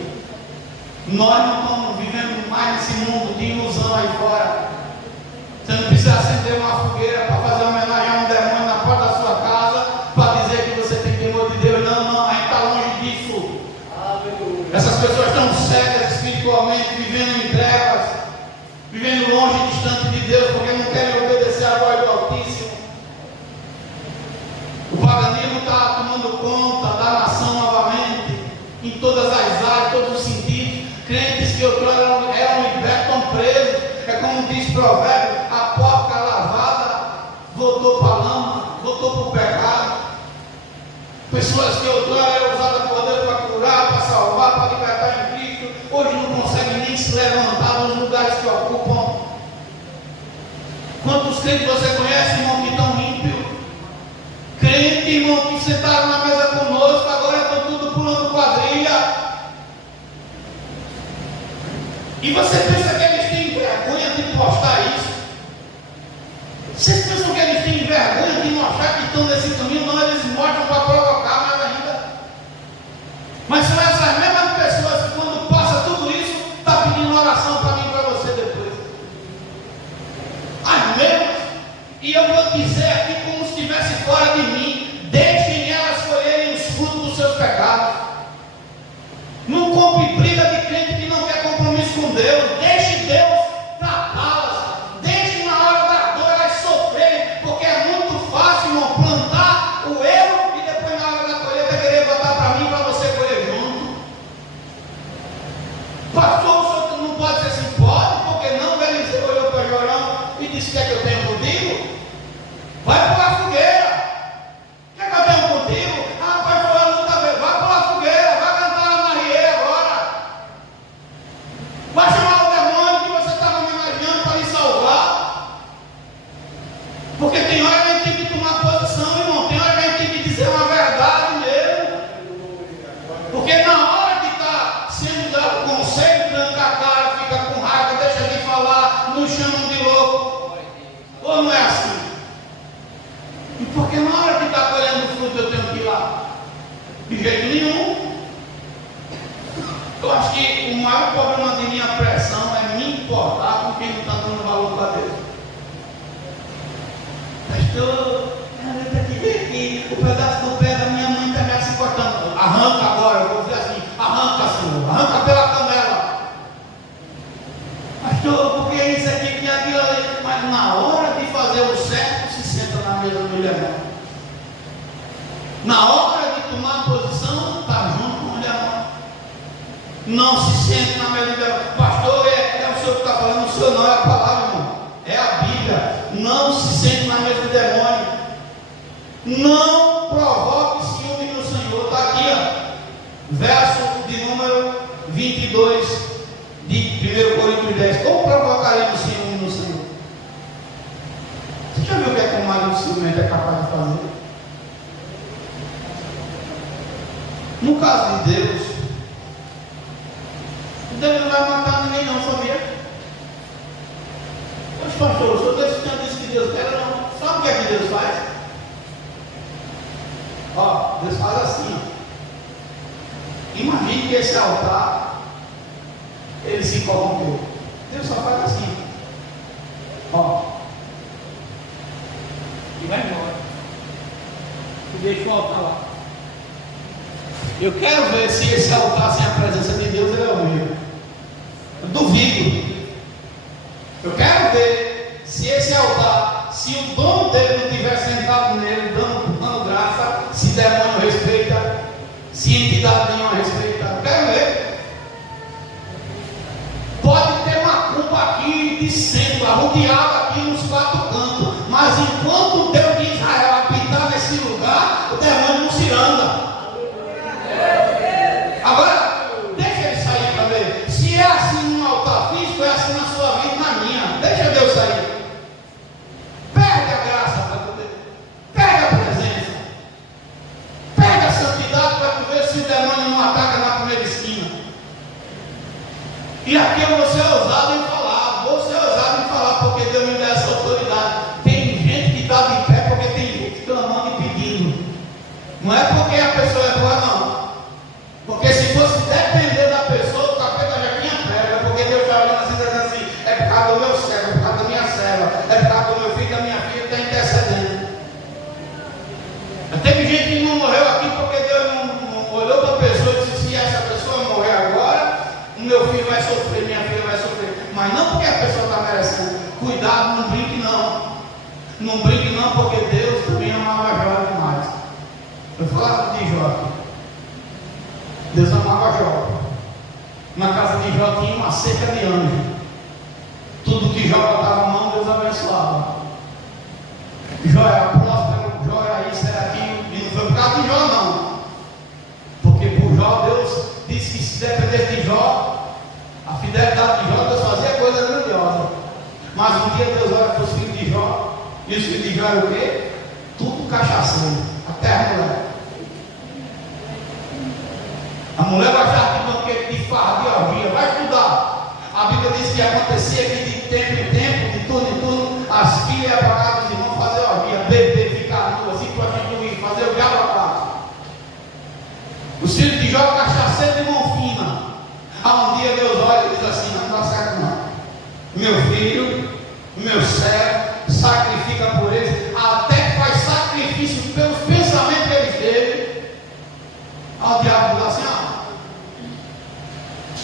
Nós não estamos vivendo mais nesse mundo de ilusão aí fora. Você não precisa acender uma fogueira para fazer uma homenagem a um demônio na porta da sua casa, para dizer que você tem temor de Deus. Não, a gente está longe disso. Essas pessoas estão cegas espiritualmente, vivendo em trevas, vivendo longe, distante de Deus, porque não querem obedecer a voz do Altíssimo. O paganismo está tomando conta da nação novamente, em todas as áreas, todos os sentidos. Crentes que outrora eram libertos, estão presos. É como diz Provérbio: a porca lavada voltou para a lama, voltou para o pecado. Pessoas que outrora eram usadas por Deus para curar, para salvar, para libertar em Cristo, hoje não conseguem nem se levantar nos lugares que ocupam. Quantos crentes você conhece, irmão, que estão ímpios? Crentes, irmão, que sentaram na mesa conosco, agora estão tudo pulando quadrilha. E você pensa que eles têm vergonha de postar isso? Vocês pensam que eles têm vergonha de mostrar que estão nesse caminho? Não, eles mostram para provocar mais ainda. Mas são essas mesmas pessoas que quando passa tudo isso, está pedindo oração para mim e para você depois. As mesmas. E eu vou dizer aqui como se estivesse fora de mim: deixem elas colherem os frutos dos seus pecados. Não compre briga de crente que não quer compromisso com Deus. Deixe Deus tratá-las. Deixe na hora da dor elas sofrerem, porque é muito fácil, irmão, plantar o erro e depois na hora da colheita querer botar para mim, para você colher junto. Pastor, o senhor não pode ser assim? Pode, porque não? O Eliseu olhou para Jorão e disse: quer que eu tenha contigo? Vai para a fogueira. Quer que eu tenha contigo? Ah, pastor, eu nunca vejo. Vai para a fogueira, vai cantar lá na Rieira agora. Vai chamar o demônio que você estava homenageando para lhe salvar. Porque tem hora que a gente tem que tomar posição, irmão. Tem hora que a gente tem que dizer uma verdade mesmo. Porque na hora que está sendo dado o conselho, Eu acho que o maior problema de minha pressão é me importar com quem não está dando valor para Deus. Pastor, vem aqui, o pedaço do pé da minha mãe está se cortando. Arranca agora, eu vou dizer assim, arranca, Senhor, arranca pela canela. Pastor, porque isso aqui que aquilo ali, mas na hora de fazer o certo, se senta na mesa do milionário. Na hora de tomar posição, está junto com o milionário. Não se sente na mesa do milionário. Pastor, é o senhor que está falando, o senhor não é a palavra, irmão. É a Bíblia. Não se sente na mesa do demônio. Não provoque ciúme no Senhor. Está aqui, ó. Verso de número 22 de 1 Coríntios 10. Como provocaremos ciúme no Senhor? Você já viu o que é que o marido ciumento é capaz de fazer? No caso de Deus, Deus não vai matar ninguém não, sabia? Pois pastor, o senhor disse que Deus quer, não. Sabe o que é que Deus faz? Ó, Deus faz assim, ó. Imagine que esse altar ele se corrompeu. Deus só faz assim, ó, e vai embora e deixa o altar lá. Eu quero ver se esse altar sem a presença de Deus ele é o meu. Eu duvido. Eu quero ver se esse altar, se o dono dele não estiver sentado nele, dando graça, se demônio respeita, se entidade nenhuma respeita. Eu quero ver. Pode ter uma culpa aqui de centro, arrodeada aqui nos quatro cantos, mas enquanto o Deus de Israel habitar nesse lugar, o demônio não se anda. Agora, deixa ele sair para ver. Se é assim no altar físico, é assim na sua vida e na minha. Deixa Deus sair. Perde a graça para tu ver. Perde a presença. Perde a santidade para tu ver se o demônio não ataca na primeira esquina. E aqui eu vou ser ousado em falar. Vou ser ousado em falar porque Deus me dá essa autoridade. Tem gente que está de pé porque tem gente clamando e pedindo. Não é porque a pessoa é boa, não. Porque se fosse depender da pessoa, o capeta já tinha prega, porque Deus está olhando assim, dizendo assim, é por causa do meu servo, é por causa da minha serva, é por causa do meu filho, da minha filha, que está intercedendo. Teve gente que não morreu aqui porque Deus não olhou para a pessoa e disse, se essa pessoa morrer agora, o meu filho vai sofrer, minha filha vai sofrer. Mas não porque a pessoa está merecendo. Cuidado, não brinque não. Não brinque não, porque Deus também amava Jó demais. Eu falava de Jó aqui. Deus amava Jó. Na casa de Jó tinha uma cerca de anjos. Tudo que Jó botava a mão, Deus abençoava. Jó era próspero, Jó era isso, era aquilo. E não foi por causa de Jó, não. Porque por Jó, Deus disse que se dependesse de Jó, a fidelidade de Jó, Deus fazia coisa grandiosa. Mas um dia Deus olha para os filhos de Jó. E os filhos de Jó eram o quê? Tudo cachaceiro. Até a mulher. A mulher vai estar de banquete, de farra, de orgia, vai estudar. A Bíblia diz que acontecia que de tempo em tempo, de turno em turno, as filhas iam para casa dos irmãos fazer orgia, beber, ficar nua, se prostituir, fazer o diabo a casa. Os filhos de Jó, cachaceiro de mão fina. Um dia Deus olha e diz assim, não dá certo não. Meu filho, meu servo, sacrifica por eles, até faz sacrifício pelos pensamentos que eles teve. O diabo diz assim,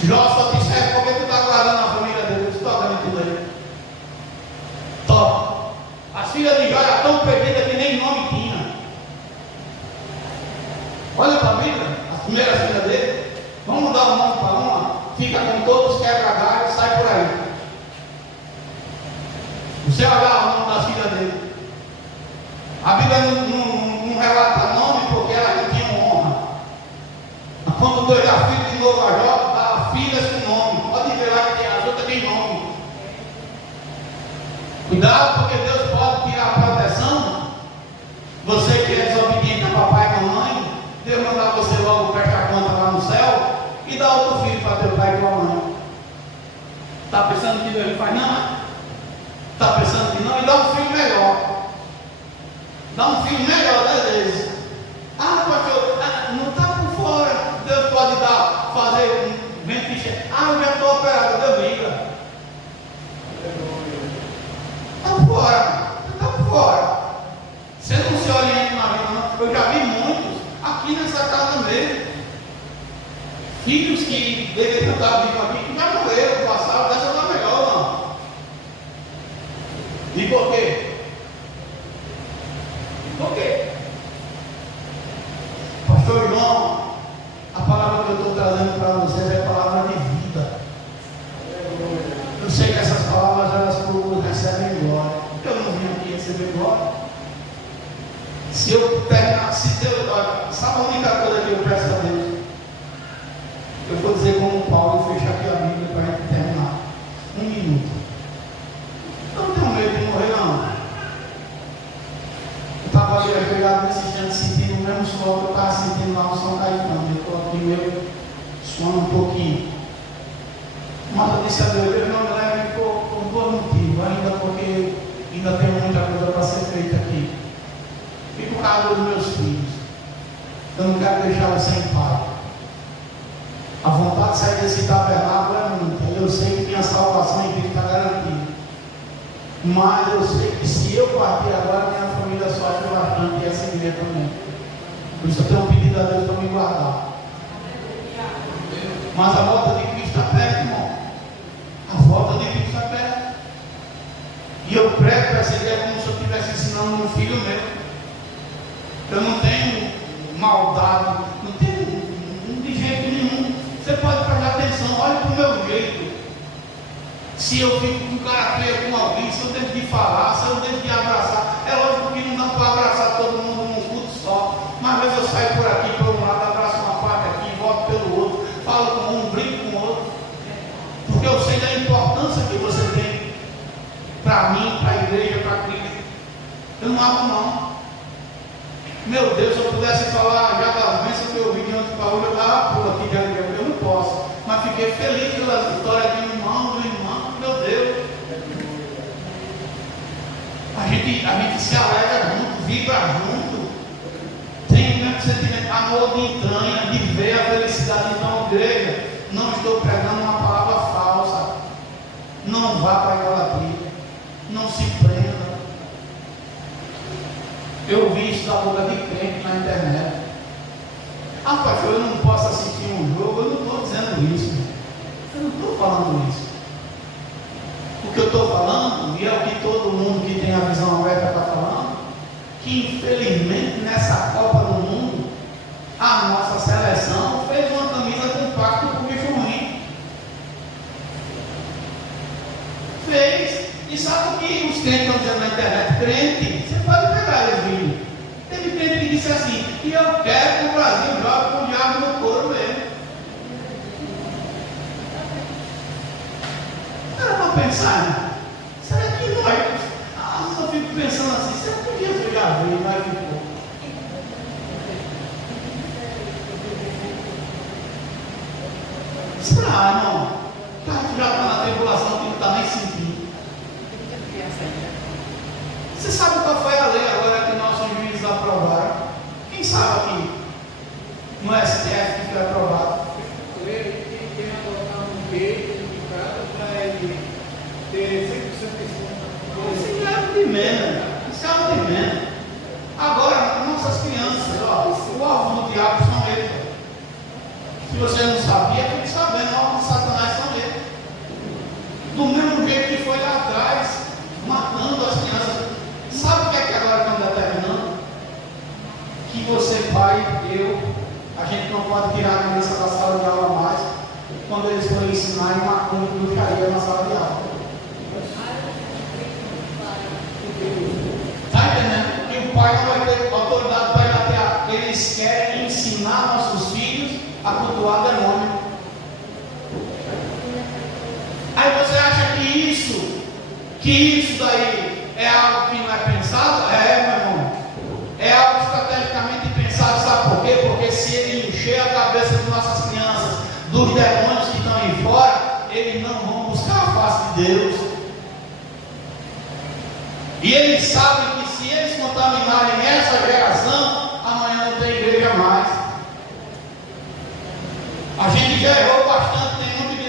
Jó só te serve porque tu está guardando a família dele, tu toca em tudo aí. Toca. As filhas de Jó eram tão perdidas que nem nome tinha. Olha para a Bíblia, as primeiras filhas dele. Vamos dar um nome para uma, fica com todos, quebra galho, sai por aí. Você olhar o nome das filhas dele. A Bíblia não relata nome porque ela não tinha honra. Quando Deus dá filho de novo a Jó, dá filhas com nome. Pode ver lá que tem as outras tem nome. Cuidado, porque Deus pode tirar a proteção. Você que é desobediente a papai e mamãe, Deus mandar você logo prestar conta lá no céu e dar outro filho para teu pai e tua mãe. Está pensando que Deus não faz não? Está pensando que não? E dá um filho melhor. Dá um filho melhor 10 vezes. Pastor, não está por fora. Deus pode fazer um desiste. Ah, eu já estou operado, Deus liga. Está fora, está fora. Você não se orienta na vida, não. Eu já vi muitos aqui nessa casa mesmo. Filhos que deveriam estar vivos aqui, que já morreram, passaram, dessa não é melhor, não. E por quê? Por quê? Pastor João, a palavra que eu estou trazendo para vocês é a palavra de vida. Eu sei que essas palavras elas recebem glória. Eu não vim aqui receber glória. Se eu terminar, se Deus, olha, sabe a única coisa que eu peço a Deus? Eu vou dizer como Paulo e fechar aqui a Bíblia para a gente terminar. 1 minuto. Eu não tenho medo de morrer, não. Eu estava ali ajoelhado nesse instante, sentindo o mesmo suor que eu estava sentindo lá no São Caetano. Eu estou aqui meio suando um pouquinho. Mas eu disse a Deus, Deus não me leve por um bom motivo, ainda porque ainda tem muita coisa para ser feita aqui. E por causa dos meus filhos. Eu não quero deixá-los sem pai. A vontade de sair desse tabernáculo é muita. Eu sei que minha salvação em Cristo está garantida. Mas eu sei que se eu partir agora, minha família sofre bastante e essa igreja também. Por isso eu tenho pedido a Deus para me guardar. Mas a volta de Cristo está perto, irmão. A volta de Cristo está perto. E eu prego para essa igreja como se eu estivesse ensinando um filho meu. Eu não tenho maldade, não tenho de jeito nenhum. Você pode prestar atenção, olha para o meu jeito. Se eu fico com cara feio com alguém, se eu tenho que falar, se eu tenho que abraçar, é lógico que não dá para abraçar todo mundo num culto só. Mas às vezes eu saio por aqui, por um lado, abraço uma parte aqui, volto pelo outro, falo com um, brinco com o outro. Porque eu sei da importância que você tem para mim, para a igreja, para Cristo. Eu não abro não. Meu Deus, se eu pudesse falar já das bênçãos que eu vi diante do baú, eu estava por aqui de alegria, eu não posso. Mas fiquei feliz pela vitória de um irmão, do irmão, meu Deus. A gente se alegra junto, vibra junto. Tem o mesmo sentimento, amor de entranha, de ver a felicidade. Então, igreja, não estou pregando uma palavra falsa. Não vá para a idolatria. Não se prenda. Eu vi isso da boca de crente na internet. Ah, pastor, eu não posso assistir um jogo. Eu não estou dizendo isso. Eu não estou falando isso. O que eu estou falando, e é o que todo mundo que tem a visão aberta está falando, que infelizmente nessa Copa do Mundo, a nossa seleção fez uma camisa com pacto com o bicho ruim. Fez. E sabe o que os crentes estão dizendo na internet? Crente, você pode pegar esse vídeo. Teve crente que disse assim: e eu quero que o Brasil jogue com o diabo no couro mesmo. Era para pensar, né? Será que nós? Eu fico pensando assim: será que Jesus já veio, mas ficou? Será, irmão? Cara, tu já está na tribulação que não está nem sentindo. Você sabe qual foi a lei agora que nossos juízes aprovaram? Quem sabe aqui? No STF que foi aprovado. Ele tem que colocar um peito indicado para ele ter 100% de Isso é algo de menos. Isso é algo de menos. Agora, nossas crianças, ó, o alvo do diabo são eles. Se você não sabia, fique sabendo, o alvo do Satanás são eles. Do mesmo jeito que foi lá atrás, matando as crianças. Sabe o que é que agora estão determinando? Que você, pai, a gente não pode tirar a criança da sala de aula mais quando eles forem ensinar uma cunha de bruxaria na sala de aula. Está entendendo? Que o pai não vai ter autoridade para ir até. Eles querem ensinar nossos filhos a cultuar demônio. Aí você acha que isso daí é algo que não é pensado? É, meu irmão. É algo estrategicamente pensado, sabe por quê? Porque se ele encher a cabeça de nossas crianças dos demônios que estão aí fora, eles não vão buscar a face de Deus. E eles sabem que se eles contaminarem essa geração, amanhã não tem igreja mais. A gente já errou bastante, tem muito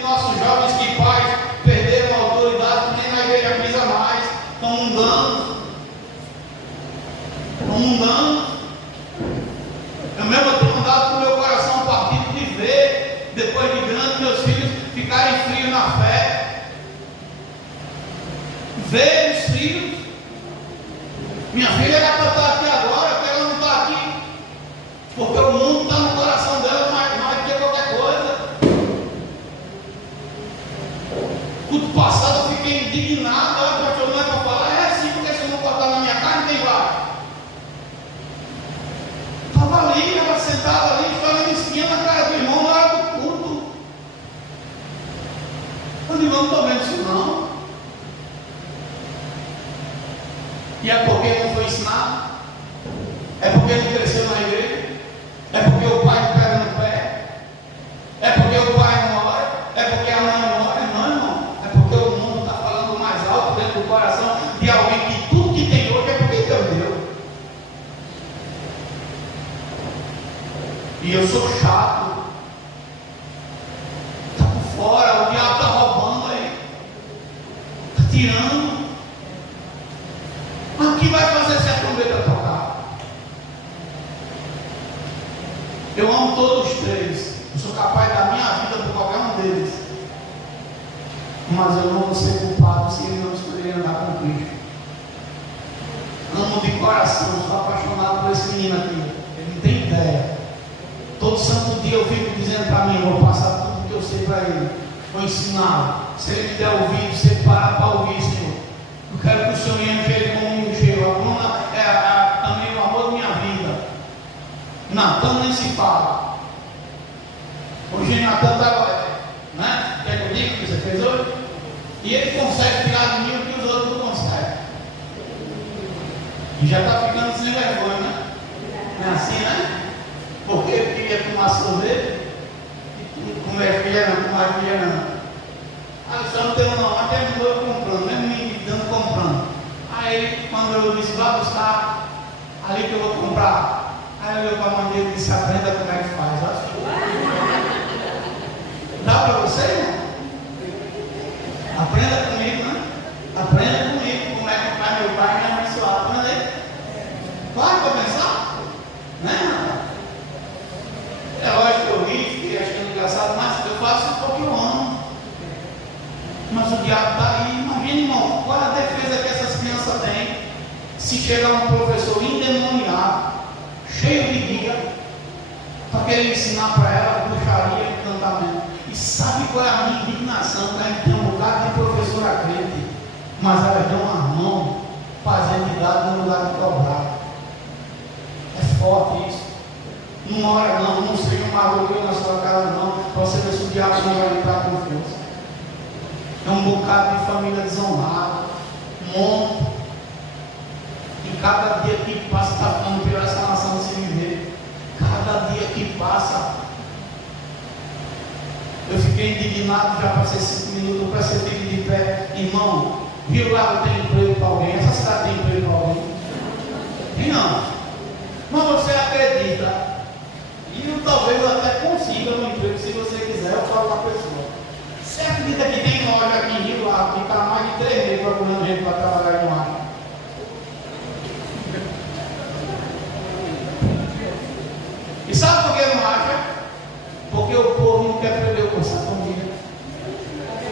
ficarem frios na fé, ver os filhos. Minha filha era para estar aqui agora, porque ela não está aqui, porque o mundo está no coração dela mais do que qualquer coisa. Culto passado eu fiquei indignado, olha, pastor, não é para falar, é assim, porque se eu não cortar na minha carne, quem vai? Estava ali, ela sentada ali, falando esquina na cara do irmão, na hora do culto. Eu digo, não estou vendo isso não. E é porque não foi ensinado? É porque não cresceu na igreja? É porque o pai pega no pé? É porque o pai não ora? É porque a mãe não ora? Não, irmão. É porque o mundo está falando mais alto dentro do coração de alguém que tudo que tem hoje é porque Deus deu. E eu sou chato. Está por fora, o diabo está roubando aí. Está tirando. Mas o que vai fazer se a trombeta tocar? Eu amo todos os três. Eu sou capaz da minha vida por qualquer um deles. Mas eu não vou ser culpado se ele não escolher andar com Cristo. Amo de coração, sou apaixonado por esse menino aqui. Ele não tem ideia. Todo santo dia eu fico dizendo para mim, vou passar tudo que eu sei para ele. Vou ensinar. Se ele me der ouvido, você para para ouvir, Senhor. Eu quero que o Senhor enche ele como um encheu. A Bruna é também o amor da minha vida. Natan nem se fala. Hoje Natan está, né? Quer que eu diga o que você fez hoje? E ele consegue tirar de mim o que os outros não conseguem. E já está ficando sem vergonha, né? Não é assim, né? Porque eu queria tomar sorvete e comer filha não, tomar filha não. Ah, só não tem não, até não estou comprando, mesmo me dando comprando. Aí quando eu disse, vá buscar ali que eu vou comprar. Aí eu olhei para a mãe dele e disse, aprenda como é que faz. Dá para você, irmão? Aprenda comigo, né? Aprenda comigo como é que faz meu pai e minha mãe suar. Aprenda aí. Vai começar? Né? É lógico que eu ri, fiquei achando engraçado, mas eu faço isso porque eu amo. Mas o diabo está aí. Imagina, irmão, qual é a defesa que essas crianças têm se chegar um professor endemoniado, cheio de guia, para querer ensinar para ela bruxaria e encantamento. E sabe qual é a minha indignação? Que a gente tem um bocado de professora crente, mas elas dão uma mão para as entidades no lugar de cobrar. É forte isso. Não ora não, não seja um maluco na sua casa não, para você ver se o diabo não vai entrar com força. É um bocado de família desonrada, um monte. E cada dia que passa está ficando pior essa nação de se viver. Cada dia que passa. Eu fiquei indignado, já passei 5 minutos, para ser filho de pé. Irmão, Rio Lago tem emprego para alguém? Essa cidade tem emprego para alguém? E não. Mas você acredita? E talvez eu até consiga um emprego, se você quiser, eu falo para a pessoa. Você acredita que tem loja aqui em Rio Lago que está mais de 3 meses procurando gente para trabalhar em loja? E sabe por que não acha? Porque o povo não quer perder o curso da família,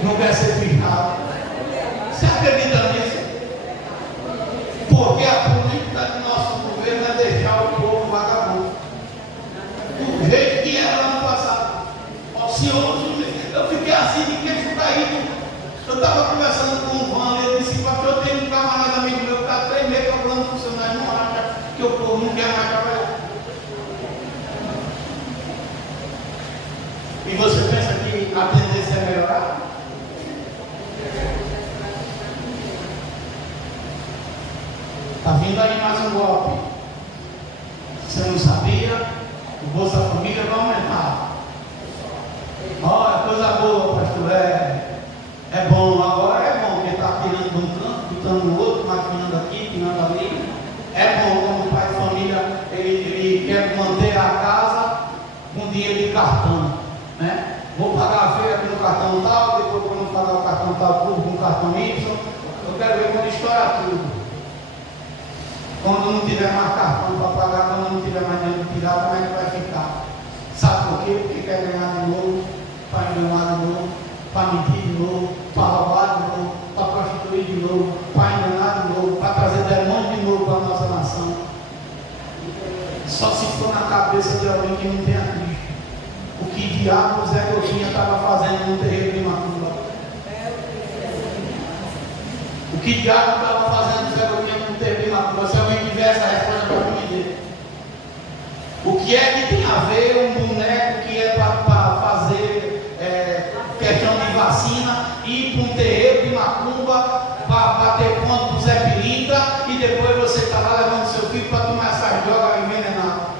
não quer ser fijado. Você acredita nisso? Porque a política do nosso governo é deixar o povo vagabundo. Do jeito que era ano passado. Ocioso, eu fiquei assim de queixo caído. Eu estava conversando com o Vano e ele disse, pastor, eu tenho um camarada amigo meu que está 3 meses procurando funcionário, não acha que o povo não quer mais trabalhar. E você pensa que a tendência é melhorar? Está vindo aí mais um golpe. Você não sabia? O Bolsa Família vai aumentar. Olha, coisa boa, pastor. É bom, agora é bom, porque está tirando de um canto, botando no outro, maquinando aqui, tirando ali. É bom quando o pai de família ele quer manter a casa com dinheiro de cartão. Né? Vou pagar a feira pelo cartão tal, depois quando pagar o cartão tal, com o cartão Y. Eu quero ver quando estoura tudo. Quando não tiver mais cartão para pagar, quando não tiver mais dinheiro para tirar, como é que vai ficar? Sabe por quê? Porque quer ganhar de novo, para enganar de novo. que não tem a Cristo. O que diabo Zé Gotinha estava fazendo no terreiro de Macumba? O que diabo estava fazendo Zé Gotinha no terreiro de Macumba? Se alguém tiver essa resposta para me dizer. O que é que tem a ver um boneco que é para fazer questão de vacina, ir para um terreiro de Macumba para bater ponto para o Zé Pilintra e depois você está lá levando seu filho para tomar essas drogas envenenadas?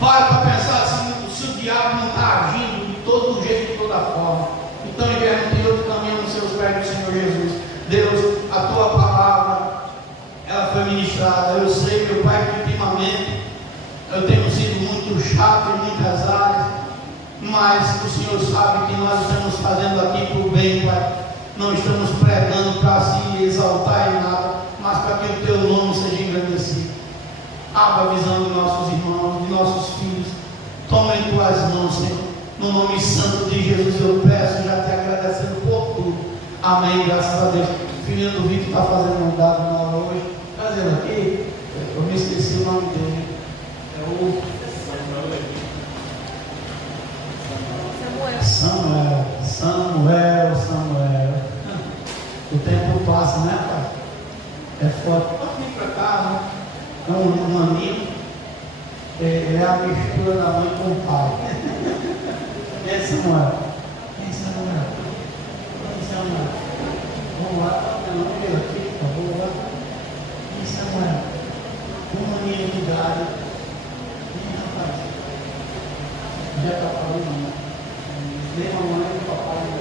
Para pensar assim, se o diabo não está agindo de todo jeito, de toda forma. Então, inverno tem outro caminho nos seus pés do Senhor Jesus. Deus, a tua palavra, ela foi ministrada. Eu sei, meu Pai, que ultimamente eu tenho sido muito chato em muitas áreas, mas o Senhor sabe que nós estamos fazendo aqui por bem, Pai. Não estamos pregando para se exaltar em nada, mas para que o teu nome seja engrandecido. Abra a visão de nossos irmãos, de nossos filhos. Toma em tuas mãos, Senhor. No nome santo de Jesus eu peço, já te agradecendo por tudo. Amém, graças a Deus. O filhinho do Vitor está fazendo um dado na aula hoje. Está dizendo aqui, eu me esqueci o nome dele. É o Samuel. O tempo passa, né, pai? É forte. Pode vir para cá, né? É um aninho. É a mistura da mãe com o pai. Vem, Samuel. Vamos lá, tá vendo ele aqui, por favor, lá. Vem, Samuel. Um aninho de idade. Vem, rapaz. Já está falando, né? Nem a mamãe nem o papai, né?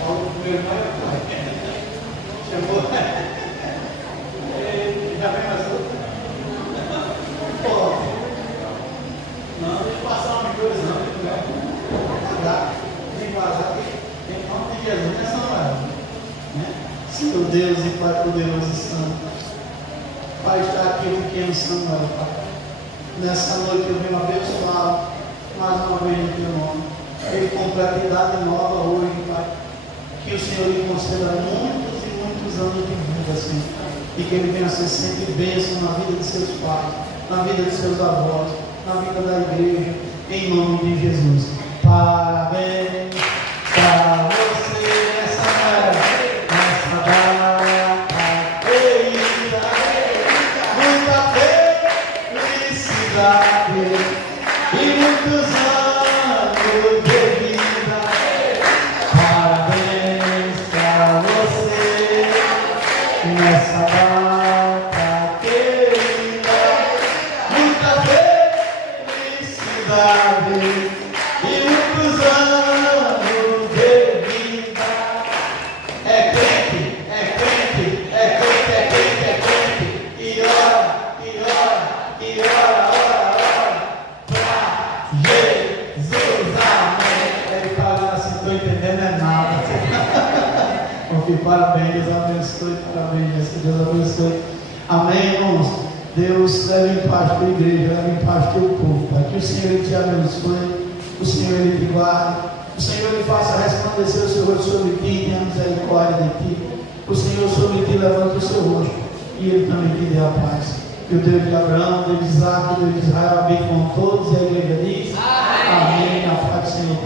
Fala com meu irmão e o pai. Chegou. Já vem mais outro. Pô. Não, deixa eu passar uma coisa, não. Tem vazar, tem nome de Jesus, né, Samuel? Né? Senhor Deus e Pai poderoso e santo. Pai, está aqui o pequeno Samuel, Pai. Nessa noite eu venho abençoá-lo mais uma vez no teu nome. Ele completa idade nova hoje, Pai. Que o Senhor lhe conceda muitos e muitos anos de vida, Senhor. E que ele venha ser sempre bênção na vida de seus pais, na vida de seus avós, na vida da igreja, em nome de Jesus. Parabéns para você, Samuel, nessa data querida, muita felicidade e muitos anos de vida. Parabéns para você nessa data querida, muita felicidade e muitos anos de vida. É crente, é crente, é crente, é crente, é crente. E ora, e ora, e ora, ora pra Jesus, amém. Ele fala assim, estou entendendo é nada. Ok, parabéns, Deus abençoe, parabéns, Deus abençoe. Amém, irmãos. Deus leve em paz a tua igreja, leve em paz o teu povo, Pai. Que o Senhor te abençoe, o Senhor te guarde, o Senhor lhe faça resplandecer o seu rosto sobre ti e tenha misericórdia de ti. O Senhor sobre ti levanta o seu rosto e ele também te dê a paz. Que o Deus de Abraão, Deus de Isaac, o Deus de Israel abençoe com todos e a igreja diz amém. A paz do Senhor